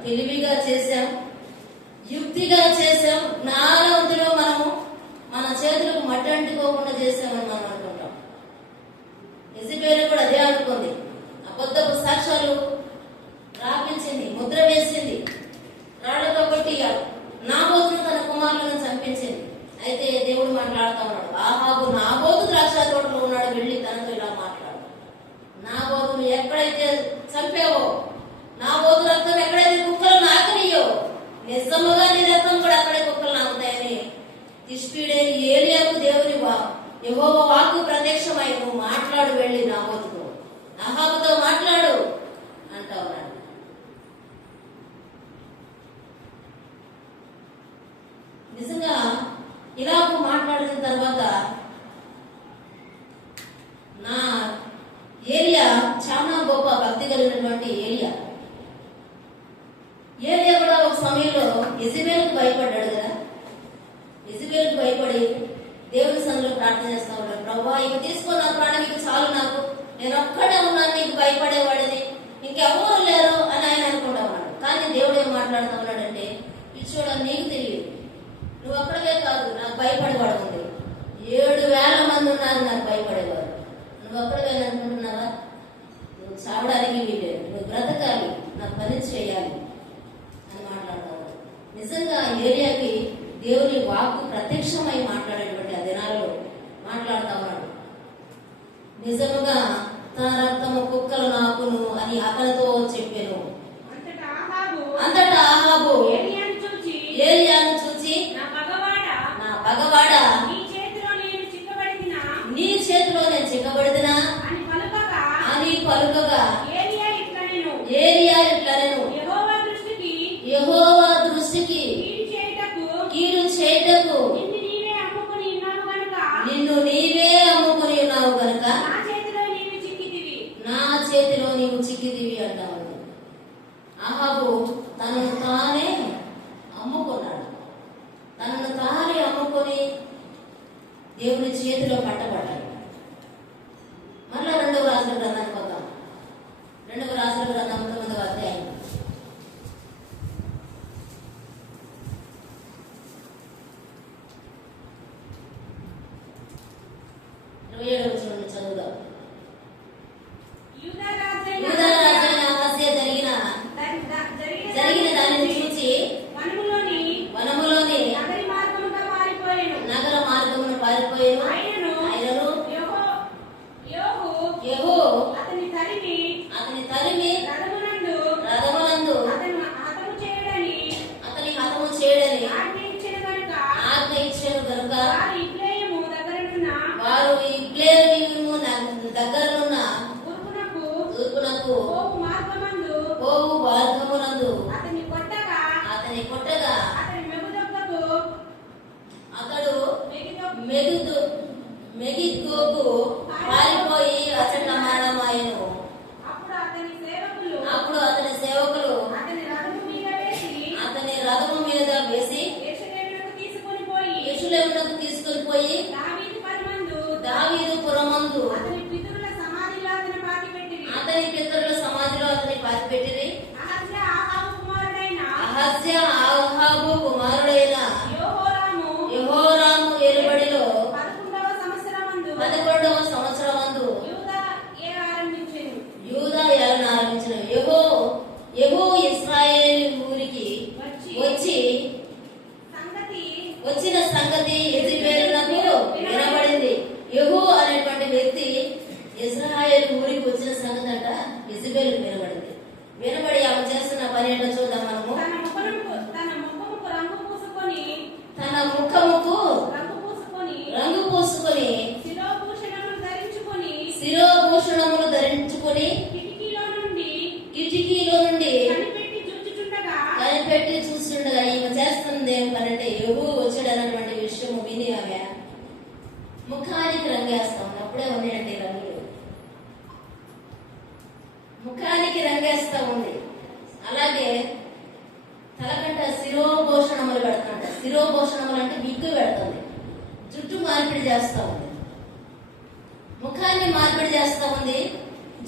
తెలివిగా చేశాం, యుక్తిగా చేశాం, జ్ఞానవంతులు మనము మన చేతులకు మట్టి అంటుకోకుండా చేశామని మనం అనుకుంటాం. యెజబెలు కూడా అదే అనుకుంది. అబద్ధపు సాక్ష్యాలు రాపించింది, ముద్ర వేసింది, రాళ్లతో కొట్టి నాబోతును తన కుమారులను చంపించింది. అయితే దేవుడు మాట్లాడుతూ ఉన్నాడు, ఆహాబు నాబోతు ద్రాక్ష తోటలో ఉన్నాడు, వెళ్ళి తనతో ఇలా మాట్లాడు. నాబోతును ఎక్కడైతే చంపావో, నాబోతు రక్తం ఎక్కడైతే కుక్కలు నాకనియో, నిజముగా నీ రక్తం కూడా అక్కడే కుక్కలు నాకుతాయని తిష్పీడైన ఏలియాకు దేవుని యెహోవా వాక్కు ప్రత్యక్షమై, నువ్వు మాట్లాడు, వెళ్ళి నాబోతుతో అహాబుతో మాట్లాడు అంటా ఉన్నాడు. నిజంగా ఇలాగ మాట్లాడిన తర్వాత నా ఏలియా చాలా గొప్ప భక్తి కలిగినటువంటి ఏలియా కూడా ఒక సమయంలో యెజబెలుకు భయపడ్డాడు కదా. యెజబెలుకు భయపడి దేవుని సన్నిధిలో ప్రార్థన చేస్తా ఉన్నాడు, ప్రభువా ఇక తీసుకొని నా ప్రాణం ఇక చాలు, నాకు నేను ఒక్కడే ఉన్నాను, నీకు భయపడేవాడిని, ఇంకెవరు లేరు అని ఆయన అనుకుంటా ఉన్నాడు. కానీ దేవుడు ఏం మాట్లాడుతూ ఉన్నాడంటే, పిచ్చోడా నీకు తెలియదు, నువ్వు ఒక్కడే కాదు, నాకు భయపడేవాడు ఉంది, 7,000 మంది ఉన్నారు నాకు భయపడేవారు, నువ్వు ఒక్కడే అనుకుంటున్నావా? నువ్వు చావడానికి వీలేదు, నువ్వు బ్రతకాలి, నాకు పని చేయాలి అని మాట్లాడతావు. నిజంగా ఏలియాకి దేవుని వాక్కు ప్రత్యక్షమై మాట్లాడేటువంటి ఆ దినాలలో మాట్లాడుతా ఉన్నాడు. నిజముగా తన రక్తము కుక్కలు నాకును అని అతనితో చెప్పాను. అంతటా ఆహాబు ఏలియాను చూచి, నా పగవాడా, నీ చేతిలో నేను చిక్కబడిదినా అని పలుకగా ఏలియా ఇట్లా నేను యెహోవా దృష్టికి కీడు చేయటకు నిన్ను నీవే అమ్ముకుని ఉన్నావు కనుక నా చేతిలో నీవు చిక్కిదివి అంటావు. అహాబు తనను తానే అమ్ముకున్నాడు, తనను తానే అమ్ముకొని దేవుని చేతిలో పట్టబడ్డాడు. మళ్ళా 2వ రాజుల గ్రంథానికి వద్దాం. 2వ రాజుల గ్రంథం 9వ అధ్యాయం 27వ వచనం చదువుదాం. యూదా రాజైన అహజ్యా జరిగిన దానిని చూచి వనములోని నగర మార్గమున పారిపోయాను. ఆయనను యెహూ అతని తరిమి రథమునందు అతని హతము చేయడని ఆజ్ఞ ఇచ్చెను గనుక వారు ఇబ్లేము దగ్గరనున్న తూర్పునకు పోవు మార్గమునందు అతని కొట్టగా అతడు మెగిద్దోకు పారిపోయి అచట మరణమాయెను. అప్పుడు అతని సేవకులు అతని రథము మీద వేసి యెరూషలేమునకు తీసుకొని పోయి దావీదు పురమందు అతని పితరుల సమాధిలో అతని పాతిపెట్టిరి. అహజ్యా ఆహాబు కుమారుడైన యెహోరాము ఏలుబడిలో 11వ సంవత్సరమందు యూదా ఏలన ఆరంభించిన. యెహూ ఇశ్రాయేలు ఊరికి వచ్చిన సంగతి యెజబెలునకు వినబడింది. యెహూ అనేటువంటి వ్యక్తి ఇశ్రాయేలు ఊరికి వచ్చిన సంగతి అంట యెజబెలుకు వినబడింది. వినబడి ఆమె చేస్తున్న పని ఏంటో చూద్దాం మనము. తన ముఖముకు రంగు పూసుకొని శిరోభూషణములు ధరించుకొని కిటికీలో నుండి కనిపెట్టి చూస్తుండగా ఈమె చేస్తుంది ఏం పనంటే యెహూ వచ్చాడు అన్నటువంటి విషయము విని ఆమె ముఖానికి రంగేస్తాం. అప్పుడే ఉన్నాయండి రంగులు, ముఖానికి రంగేస్తా ఉంది. అలాగే తలకంట శిరోభూషణములు పెడుతుంట. శిరోభూషణములు అంటే విగ్గు పెడుతుంది, జుట్టు మార్పిడి చేస్తా ఉంది, ముఖాన్ని మార్పిడి చేస్తా ఉంది,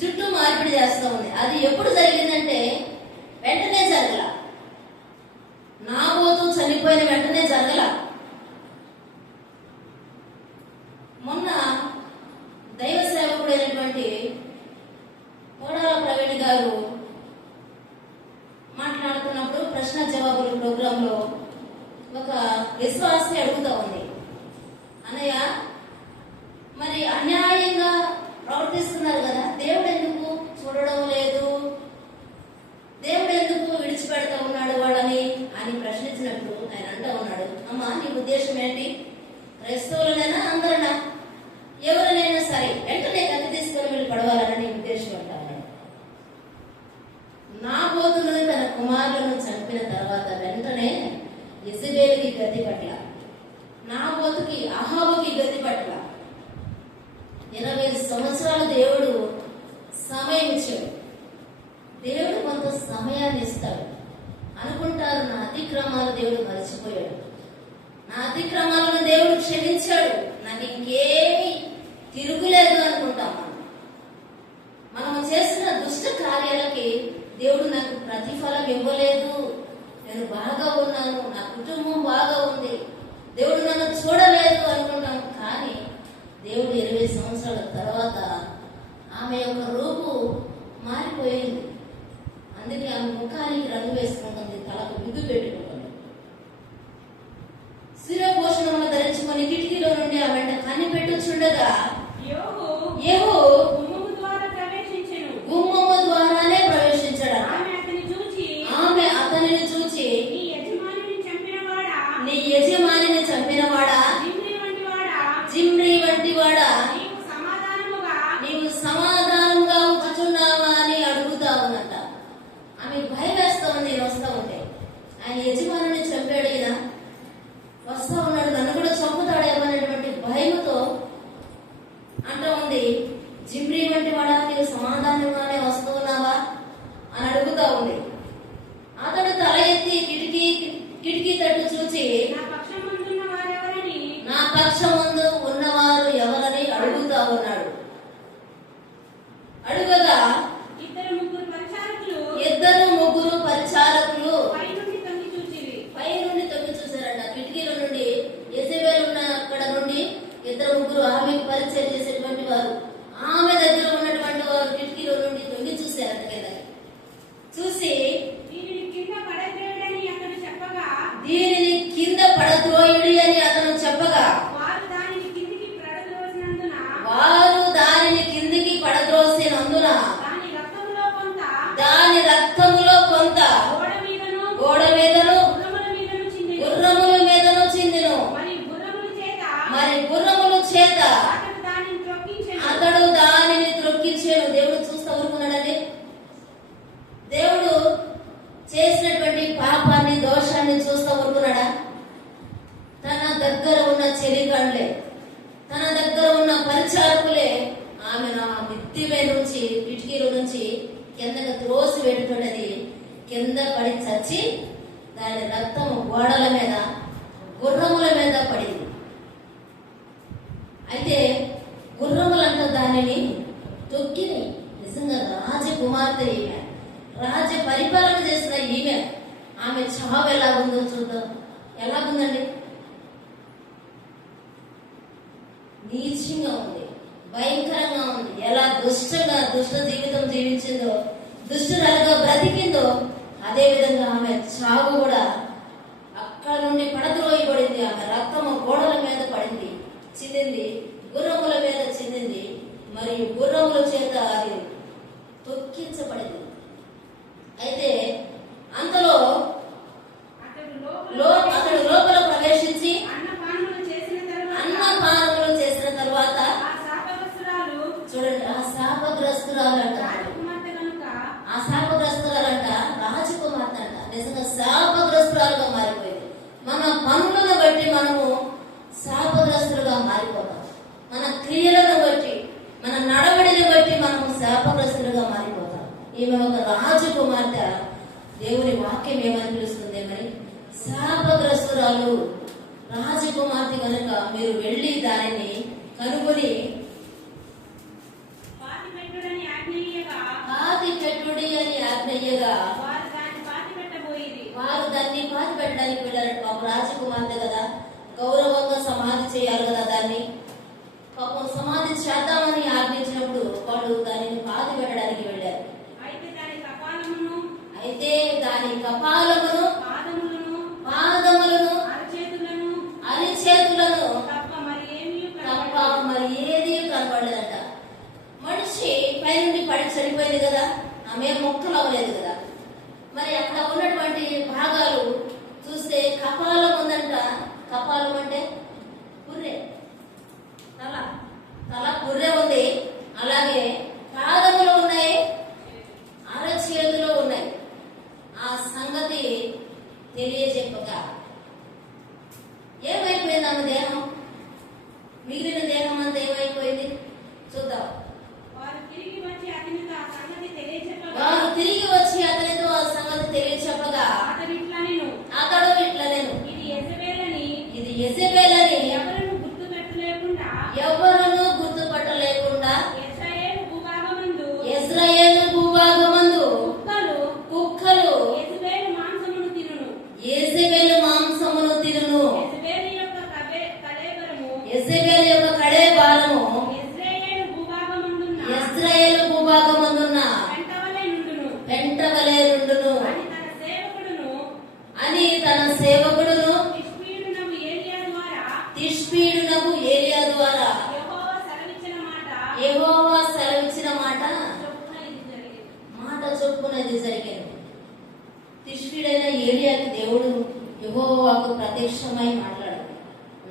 జుట్టు మార్పిడి చేస్తా ఉంది. అది ఎప్పుడు జరిగిందంటే వెంటనే జరగల, ప్రశ్న జవాబుల ప్రోగ్రామ్ లో ఒక విశ్వాసి అడుగుతా ఉంది, అన్నయ్య మరి అన్యాయంగా ప్రవర్తిస్తున్నారు కదా, దేవుడు ఎందుకు చూడడం లేదు, దేవుడు ఎందుకు విడిచిపెడతా ఉన్నాడు వాళ్ళని అని ప్రశ్నించినప్పుడు ఆయన అంటా ఉన్నాడు, అమ్మా నీ ఉద్దేశం ఏంటి, క్రైస్తవులనైనా అందరనా, ఎవరినైనా సరే వెంటనే కత్తి తీసుకొని వెళ్ళి పడవాలని నీ ఉద్దేశం అంటా ఉన్నాడు. నా బోధులను తన కుమారులను చంపిన తర్వాత వెంటనే యెజబెలుకి గతి పట్ల, నా బోతుకి అహాబుకి గతి పట్ల 20 సంవత్సరాలు దేవుడు సమయం ఇచ్చాడు. దేవుడు కొంత సమయాన్ని ఇస్తాడు. అనుకుంటారు నా అతిక్రమాలు దేవుడు మర్చిపోయాడు, నా అతిక్రమాలను దేవుడు క్షమించాడు, నాకు ఇంకేమీ తిరుగులేదు అనుకుంటాం. మనము చేసిన దుష్ట కార్యాలకి దేవుడు నాకు ప్రతిఫలం ఇవ్వలేదు, నేను బాగా ఉన్నాను, నా కుటుంబం బాగా ఉంది, దేవుడు నన్ను చూడలేదు అనుకుంటాం. కానీ దేవుడు 20 సంవత్సరాల తర్వాత ఆమె యొక్క రూపు మారిపోయింది. అందుకే ఆమె ముఖానికి రంగు వేసుకుంటుంది, తలకు విగ్గు పెట్టుకుంటుంది, శిరోభూషణములు ధరించుకొని కిటికీలో నుండి ఆ వెంట కనిపెట్టుచుండగా యెహూ గుమ్మము ద్వారానే ప్రవేశించాడు. ఆమె అతనిని చూచి నీ యజమానిని చంపినవాడా, జిమ్రీ వంటి వాడా, నీవు సమాధానంగా ఉంచుచున్నావా అని అడుగుతా ఉన్నట. ఆమె భయం వేస్తా ఉంది. నేను వస్తా ఉంటే ఆయన యజమానిని చంపాడు, ఈయన వస్తా ఉన్నాడు, నన్ను కూడా చంపుతాడేమనేటువంటి భయంతో అంటూ ఉంది, జిమ్రీ వంటి వాడా నీవు సమాధానంగానే వస్తూ ఉన్నావా అని అడుగుతా ఉంది. అతడు తల ఎత్తి కిటికీ తట్టు చూచి నా పక్షమందు ఉన్నవారు ఎవరని అడుగుతా ఉన్నాడు. అడుగగా ఇద్దరు ముగ్గురు పరిచారకులు పై నుండి తొంగి చూశారంట. కిటికీల నుండి యెజబెలు ఉన్న అక్కడ నుండి ఇద్దరు ముగ్గురు ఆమెకు పరిచయం చేసేటువంటి వారు, ఆమె దగ్గర ఉన్నటువంటి వారు కిటికీలో నుండి తొంగి చూశారంట. కింద చూసి దీనిని కింద పడద్రోయుడి అని అతను చెప్పగా వారు దానిని కిందికి పడద్రోసినందున దాని రక్తములో కొంత గోడ మీదను గుర్రముల మీదను చిందెను. మరి గుర్రముల చేత అతడు దానిని త్రొక్కించాడు. దేవుడు చూస్తూ ఊరుకున్నాడండి. దేవుడు చేసినటువంటి పాపాన్ని, దోషాన్ని చూస్తూ ఊరుకున్నాడా? తన దగ్గర ఉన్న చెలికాండ్లే, తన దగ్గర ఉన్న పరిచారకులే ఆమెను ఆ మిద్ది మీద నుంచి, కిటికీల నుంచి కిందకి త్రోసి పెట్టుకున్నది. కింద పడి చచ్చి దాని రక్తము గోడల మీద, గుర్రముల మీద పడింది. అయితే గుర్రములంట దానిని తొక్కిని. నిజంగా రాజకుమార్తె ఈమె, రాజ్య పరిపాలన చేసిన ఈమె, ఆమె చావు ఎలాగుందో చూద్దాం. ఎలాగుందండి? నీచంగా ఉంది, భయంకరంగా ఉంది. ఎలా దుష్ట జీవితం జీవించిందో, దుష్టురాలుగా బ్రతికిందో అదే విధంగా ఆమె చావు కూడా అక్కడ నుండి పడద్రోయబడింది. ఆమె రక్తము గోడల మీద పడింది, చిందింది, గుర్రముల మీద చిందింది, మరియు గుర్రముల చేత అది తొక్కించబడింది. అయితే అంతలో అతడు లోపల ప్రవేశించి అన్నపానములు చేసిన తర్వాత చూడండి, ఆ శాపగ్రస్తురాలంట రాజకుమార్తె అంట. నిజంగా శాపగ్రస్తురాలుగా మారిపోయింది. మన పనులను బట్టి మనము శాపగ్రస్తులుగా మారిపోతాం. మన క్రియలను బట్టి, మన నడవడిని బట్టి మనము శాపగ్రస్తులుగా మారిపోతాం. ఈమె ఒక రాజకుమార్తె. దేవుని వాక్యం ఏమని పిలుస్తుంది? మరి శాపగ్రస్తురాలు రాజకుమార్తె కనుక మీరు వెళ్ళి దానిని కనుగొని పాతి పెట్టుడి అని ఆజ్ఞయ్యగా వారు దాన్ని పాతి పెట్టడానికి వెళ్ళారట. పాపం రాజకుమార్తె కదా, గౌరవంగా సమాధి చేయాలి కదా, దాన్ని పాపం సమాధి చేద్దామని ఆజ్ఞించినప్పుడు వాళ్ళు దానిని పాతి పెట్టడానికి వెళ్ళారు. అయితే దాని కపాలమును మేము మొక్కలు అవ్వలేదు కదా. మరి అక్కడ ఉన్నటువంటి భాగాలు చూస్తే కపాలం ఉందంట. కపాలం అంటే పుర్రె, తల, తల పుర్రె ఉంది. అలాగే పాదములు ఉన్నాయి, అరచేతులు ఉన్నాయి. ఆ సంగతి తెలియజెప్పగా ఏమైపోయింది ఆమె దేహం? మిగిలిన దేహం అంతా ఏమైపోయింది చూద్దాం. వారు తిరిగి వచ్చి అతనితో ఆ సంగతి తెలియచెప్పగా అతడు ఇట్లా నేను ఇది యెజబెలని ఎవరను గుర్తుపట్టలేకుండా ఇశ్రాయేలు భూభాగమందు కుక్కలు యెజబెలు మాంసమును తినును. యెజబెలు యొక్క కళేబరము ఇశ్రాయేలు భూభాగమందున్న పెంటవలే నుండును అని తన సేవకుడును తిష్పీడునకు ఏలియా ద్వారా యెహోవా సెలవిచ్చిన మాట చొప్పున ఇది జరిగింది. తిష్పీడైన ఏలియాకి దేవుడు యెహోవాకు ప్రత్యక్షమై మాట్లాడాడు.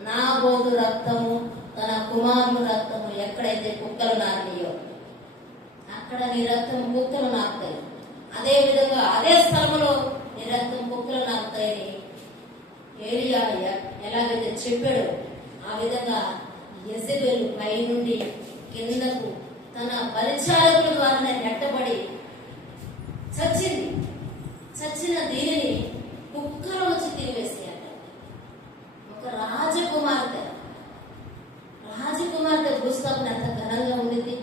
నాబోతు రక్తము తన కుమారుని రక్తము ఎక్కడైతే కుక్కలు నాకియో అక్కడ నీ రక్తం కుక్కలు నాకుతాయి. అదే విధంగా అదే స్థలంలో నీ రక్తం కుక్కలు నాకుతాయని ఏలియా ఎలాగైతే చెప్పాడో ఆ విధంగా యెజబెలు పై నుండి కిందకు తన పరిచారకుల ద్వారానే నెట్టబడి చచ్చింది. చచ్చిన దీనిని కుక్కలు వచ్చి తిరివేసాయట. ఒక రాజకుమార్తె భూస్థాపన ఎంత ఘనంగా ఉండింది.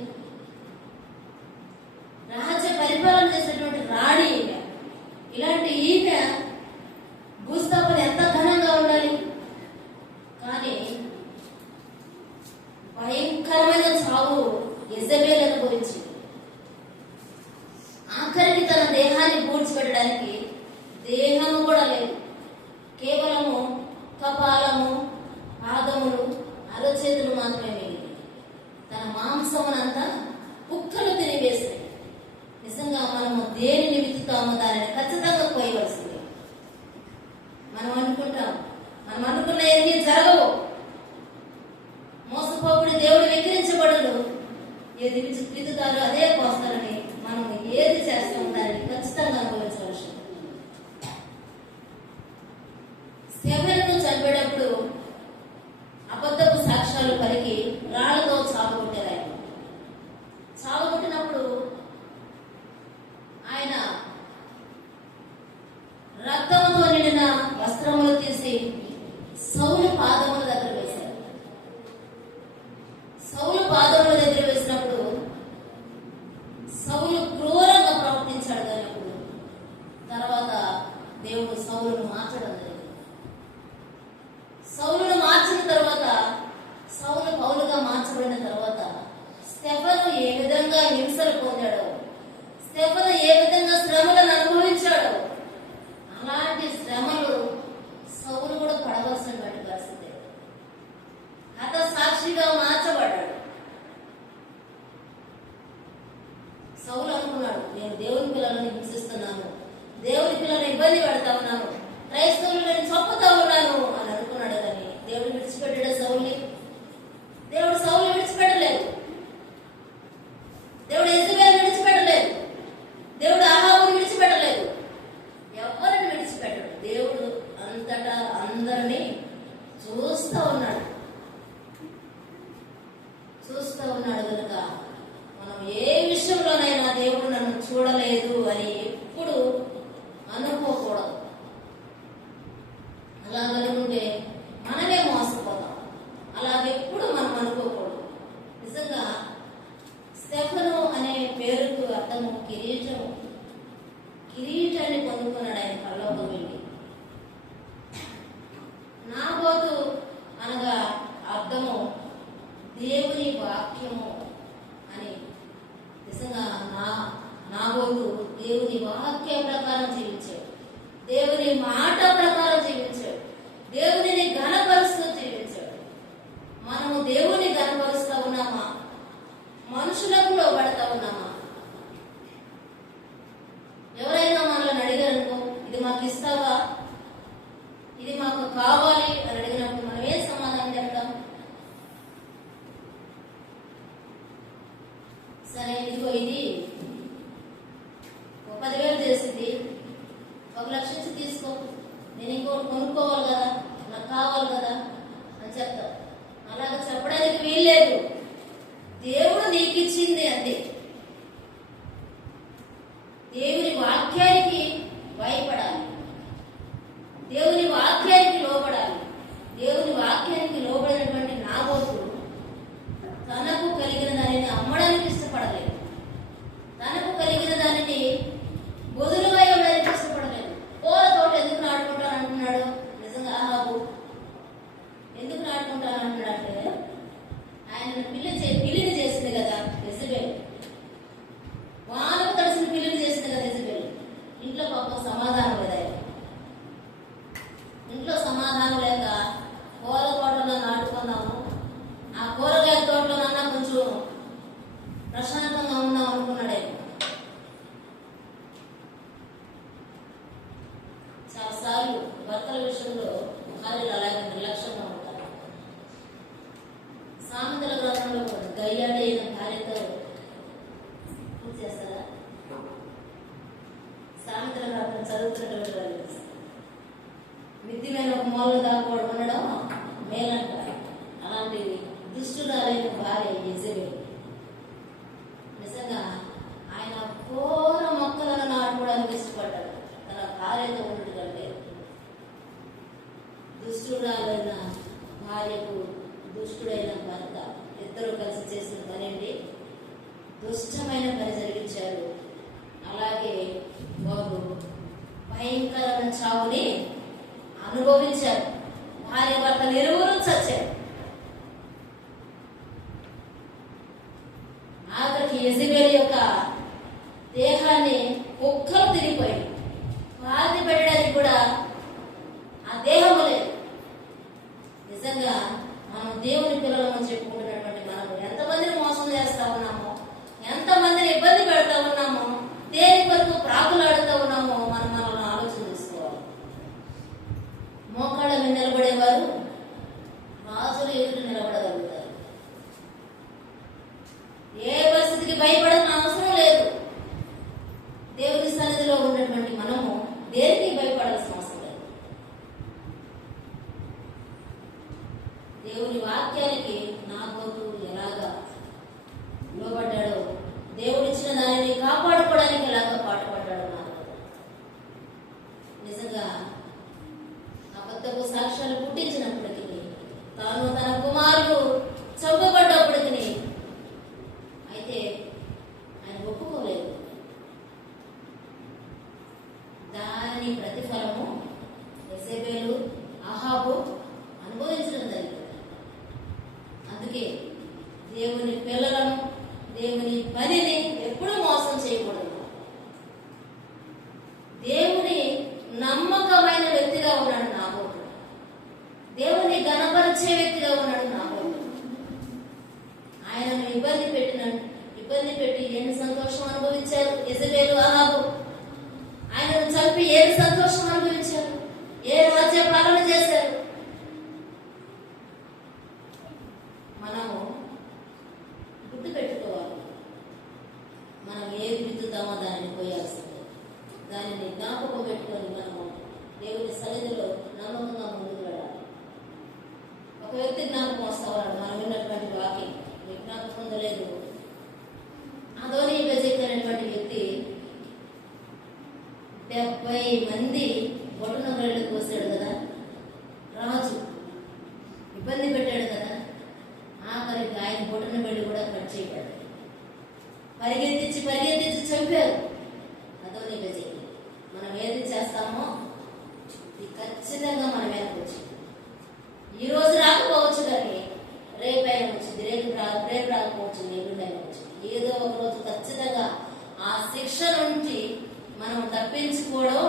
రాజ్య పరిపాలన చేసేటువంటి రాణి ఇలాంటి ఈమె భూస్థాపన ఎంత ఘనంగా ఉండాలి. కానీ భయంకరమైన చావు యెజబెలు అనుభవించింది. ఆఖరికి తన దేహాన్ని పూడ్చిపెట్టడానికి దేహము కూడా లేదు. కేవలము కపాలము, పాదములు, అరచేతులు మాత్రమే మిగిలి తన మాంసమునంతా కుక్కలు తినివేస్తాయి. నిజంగా మనము దేనిని విత్తుతామో దానిని ఖచ్చితంగా కోయవలసింది. మనం అనుకున్న ఏది జరగవు. మోసపోకుడి దేవుడు వెక్కిరించబడడు. ఏది విత్తుతారో అదే కోస్తారని మనం ఏది చేస్తాం దాన్ని ఖచ్చితంగా అనుభవించవలసింది. స్టెఫెనును చంపేటప్పుడు అబద్ధపు సాక్ష్యాలు పలికి రాళ్లతో చావగొట్టారు. ఆయన చావగొట్టినప్పుడు ఆయన రక్తంతో నిండిన వస్త్రములు తీసి సౌలు పాదముల దగ్గర వేశారు. సౌలు పాదముల దగ్గర వేసినప్పుడు సౌలు క్రూరంగా ప్రవర్తించాడు. కానీ తర్వాత దేవుడు సౌలును మార్చడం జరిగింది. సౌలును మార్చిన తర్వాత, సౌలు పౌలుగా మార్చబడిన తర్వాత స్టెఫెను ఏ విధంగా హింసలు పొందాడో, స్టెఫెను ఏ విధంగా శ్రమలను అనుభవించాడో అలాంటి శ్రమలు సౌలు కూడా పడవలసినటువంటి పరిస్థితి. హత సాక్షిగా మార్చబడ్డాడు. సౌలు అనుకున్నాడు, నేను దేవుని పిల్లలను హింసిస్తున్నాను, దేవుని పిల్లలను ఇబ్బంది పెడతా ఉన్నాను, క్రైస్తవులను నేను చంపుతా ఉన్నాను అని అనుకున్నాడు. కానీ దేవుడు విడిచిపెట్టాడు సౌలుని. దేవుడు సౌలుని విడిచిపెట్టలేదు. దేవుడు యెజబెలుని విడిచిపెట్టలేదు. దేవుడు అహాబుని విడిచిపెట్టలేదు. ఎవరిని విడిచిపెట్టాడు. దేవుడు అంతటా అందరినీ చూస్తూ ఉన్నాడు కనుక మనం ఏ విషయంలోనైనా దేవుడు నన్ను చూడలేదు అని ఎప్పుడు అనుకోకూడదు. అలాగనుకుంటే మనమే మోసపోతాం. అలాగెప్పుడు మనం అనుకోకూడదు. నిజంగా స్టెఫెను అనే పేరుకు అర్థము కిరీటము. కిరీటాన్ని పొందుకున్నాడు ఆయన పరలోకం వెళ్ళి. నాబోతు అనగా అర్థము దేవుని వాక్యము అని. నిజంగా నాబోతు దేవుని వాక్య ప్రకారం జీవించాడు. దేవుని మాట ప్రకారం జీవించాడు. దేవునిని ఘనపరుస్తూ జీవించాడు. మనము దేవుని ఘనపరుస్తూ ఉన్నామా? మనుషులకు లోబడతా ఉన్నామా? 1,00,000 ఇచ్చి తీసుకో, నేను ఇంకోటి కొనుక్కోవాలి కదా, నాకు కావాలి కదా అని చెప్తావు. అలాగ చెప్పడానికి వీల్లేదు. దేవుడు నీకు ఇచ్చింది అంతే. దేవుని వాక్యానికి భయపడాలి, దేవుని వాక్యానికి లోబడాలి. దేవుని వాక్యానికి లోబడినటువంటి నాబోతు తనకు కలిగిన దానిని అమ్మడానికి ఇష్టపడలేదు, తనకు కలిగిన దానిని బదులుగా ఇవ్వడానికి ఇష్టపడలేదు. పూల తోట ఎందుకు నాటుకుంటాను అంటున్నాడు. నిజంగా ఆహాబు ఎందుకు నాటుకుంటాను అంటున్నాడు అంటే, ఆయన పిల్లిని చేసింది కదా యెజబెల్, వానకు తడిసిన పిల్లిని చేసింది కదా యెజబెల్. ఇంట్లో పాపం సమాధానం లేదు. ఇంట్లో సమాధానం లేక కూర తోటలో నాటుకున్నాము, ఆ కూరగాయల తోటలోనన్నా కొంచెం ప్రశాంతంగా ఉందాం అనుకున్నాడే. చాలాసార్లు భర్తల విషయంలో భార్యలు అలాగే నిర్లక్ష్యంగా ఉంటారు. సామెతల గ్రంథంలో గయ్యాడైన భార్యతో పూర్తి చేస్తారా? సామెతల గ్రంథం చదువుతున్నటువంటి వాళ్ళు మిద్ది మీద ఒక మూలలో దాక్కోవడం ఉండడం మేలంట. అలాంటి దుష్టురాలైన భార్య యెజబెల్. నిజంగా ఆయన ఘోర మొక్కలను నాటుకోవడానికి ఇష్టపడ్డాడు తన భార్యతో ఉండడం కంటే. దుష్టురాలైన భార్యకు దుష్టుడైన భర్త ఇద్దరు కలిసి చేసిన పని ఏంటి? దుష్టమైన పని జరిగించారు. అలాగే వారు భయంకరమైన చావుని అనుభవించారు. భార్య భర్తలు ఇరువురు చచ్చారు. ఆఖరికి యెజబెల్ యొక్క దేహాన్ని కుక్కలు తిరిగిపోయి పాతి పెట్టడానికి కూడా ఆ దేహము లేదు. నిజంగా మనం దేవుని పిల్లలను చెప్పుకుంటున్నటువంటి మనం ఎంతమందిని మోసం చేస్తా ఉన్నామో, ఎంతమందిని ఇబ్బంది పెడతా ఉన్నామో, దేని కొరకు ప్రాకులాడుతూ ఉన్నామో మనల్ని ఆలోచన చేసుకోవాలి. మోకాళ్ళ మీద నిలబడేవారు రాజులు ఎదురు నిలబడగలుగుతారు. ఏ పరిస్థితికి భయపడాల్సిన అవసరం లేదు. దేవుని సన్నిధిలో ఉన్నటువంటి మనము దేనికి భయపడాల్సిన అవసరం లేదు. దేవుని వాక్యానికి నాబోతు ఎలాగా లోబడ్డాడో, దేవుడు ఇచ్చిన దానిని కాపాడుకోవడానికి ఎలాగా పాటుపడ్డాడో నాబోతు. నిజంగా అబద్ధపు సాక్ష్యాలు పుట్టించినప్పటికీ, తాను తన కుమారుడు చంపబడ్డప్పటికీ అయితే ఆయన ఒప్పుకోలేదు. దాని ప్రతిఫలము యెజబెలు అహాబు అనుభవించడం జరిగింది. అందుకే దేవుని పిల్లలను, దేవుని పనిని ఎప్పుడూ మోసం చేయకూడదు. దేవుని నమ్మకమైన వ్యక్తిగా ఉన్నాడు నాబోతు. దేవుని ఘనపరిచే వ్యక్తిగా ఉన్నాడు నాబోతు. ఆయనను ఇబ్బంది పెట్టి ఏమి సంతోషం అనుభవించారు యెజబెలు అహాబు? ఆయనను చంపి ఏమి సంతోషం అనుభవించారు? ఏ రాజ్య పాలన చేశారు? మనము గుర్తు పెట్టుకోవాలి. మనం ఏది విత్తుతామో దానిని పోయాల్సిందే. దానిని జ్ఞాపకం పెట్టుకొని మనము దేవుని సన్నిధిలో నమ్మకంగా ముందుకు వెళ్ళాలి. ఒక వ్యక్తి జ్ఞాపకం వస్తా ఉన్నాడు. మనం విన్నటువంటి వాక్యం మీకు జ్ఞాపకం పొందలేదు. అదోనీబెజెక్ అనేటువంటి వ్యక్తి 70 మంది బొటన వేళ్ళు కోసాడు కదా, రాజు ఇబ్బంది పెట్టాడు కదా. ఆఖరికి ఆయన బొటన వేళ్ళు కూడా కట్ చేయబడ్డాడు. పరిగెత్తించి చంపారు అదోనీబెజెక్. మనం ఏది చేస్తామో ఇది ఖచ్చితంగా మన మీదకి వచ్చింది. ఈ రోజు రాకపోవచ్చు, కానీ రేపైనా వచ్చింది. రేపు రాకపోవచ్చు, ఎల్లుండైనా వచ్చింది. ఏదో ఒక రోజు ఖచ్చితంగా ఆ శిక్ష నుంచి మనం తప్పించుకోవడం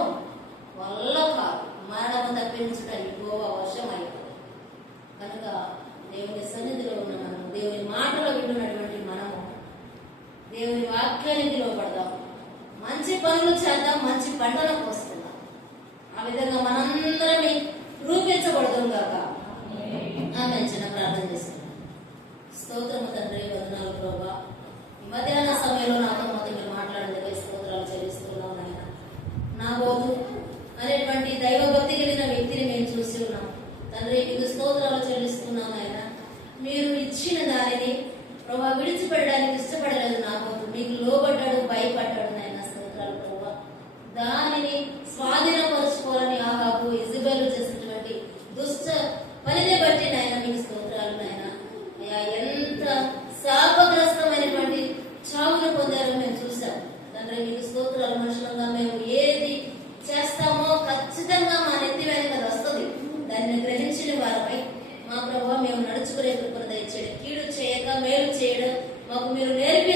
వల్ల కాదు, మరణము తప్పించడం ఎక్కువ వర్షం అయిపోతుంది. కనుక దేవుని సన్నిధిలో ఉన్న మనం, దేవుని మాటలో వింటున్నటువంటి మనము దేవుని వాక్యానికి లోపడదాం, మంచి పనులు చేద్దాం, మంచి పంటను కోసుకుందాం. ఆ విధంగా మనందరం రూపించబడదాం కాక. ఆమె చిన్న ప్రార్థన చేస్తున్నాం. స్తోత్రము తండ్రి, వందనాలు ప్రభువా. ఈ మధ్యాహ్న సమయంలో నాతో మొదటి మీరు మాట్లాడేందుకు స్తోత్రాలు చెల్లిస్తున్నాం. నాయన నాబోతు అనేటువంటి దైవభక్తి కలిగిన వ్యక్తిని మేము చూసి ఉన్నాం. తండ్రి మీకు స్తోత్రాలు చెల్లిస్తున్నాం ఆయన. మీరు ఇచ్చిన దానిని ప్రభా విడిచిపెట్టడానికి ఇష్టపడలేదు నాబోతు. మీకు లోబడ్డాడు, భయపడ్డాడు నాయన. స్తోత్రాలు ప్రభా. దానిని స్వాధీనపరుచుకోవాలని ఆహాబు ఇజబెలు చేసినటువంటి దుష్ట పనిని బట్టి నాయన మీకు స్తోత్రాలు నాయన. అయ్యా, ఎంత శాపగ్రస్తమైనటువంటి చావును పొందారో మేము చూసాం తండ్రి. మీకు స్తోత్రాలు. మనుషులంగా మేము ఏది చేస్తామో ఖచ్చితంగా మా నెత్తి వెనక వస్తుంది. దాన్ని గ్రహించిన వారమై మా ప్రభావ మేము నడుచుకునే కృపను దయచేయండి. కీడు చేయక మేలు చేయడం మాకు మీరు నేర్పి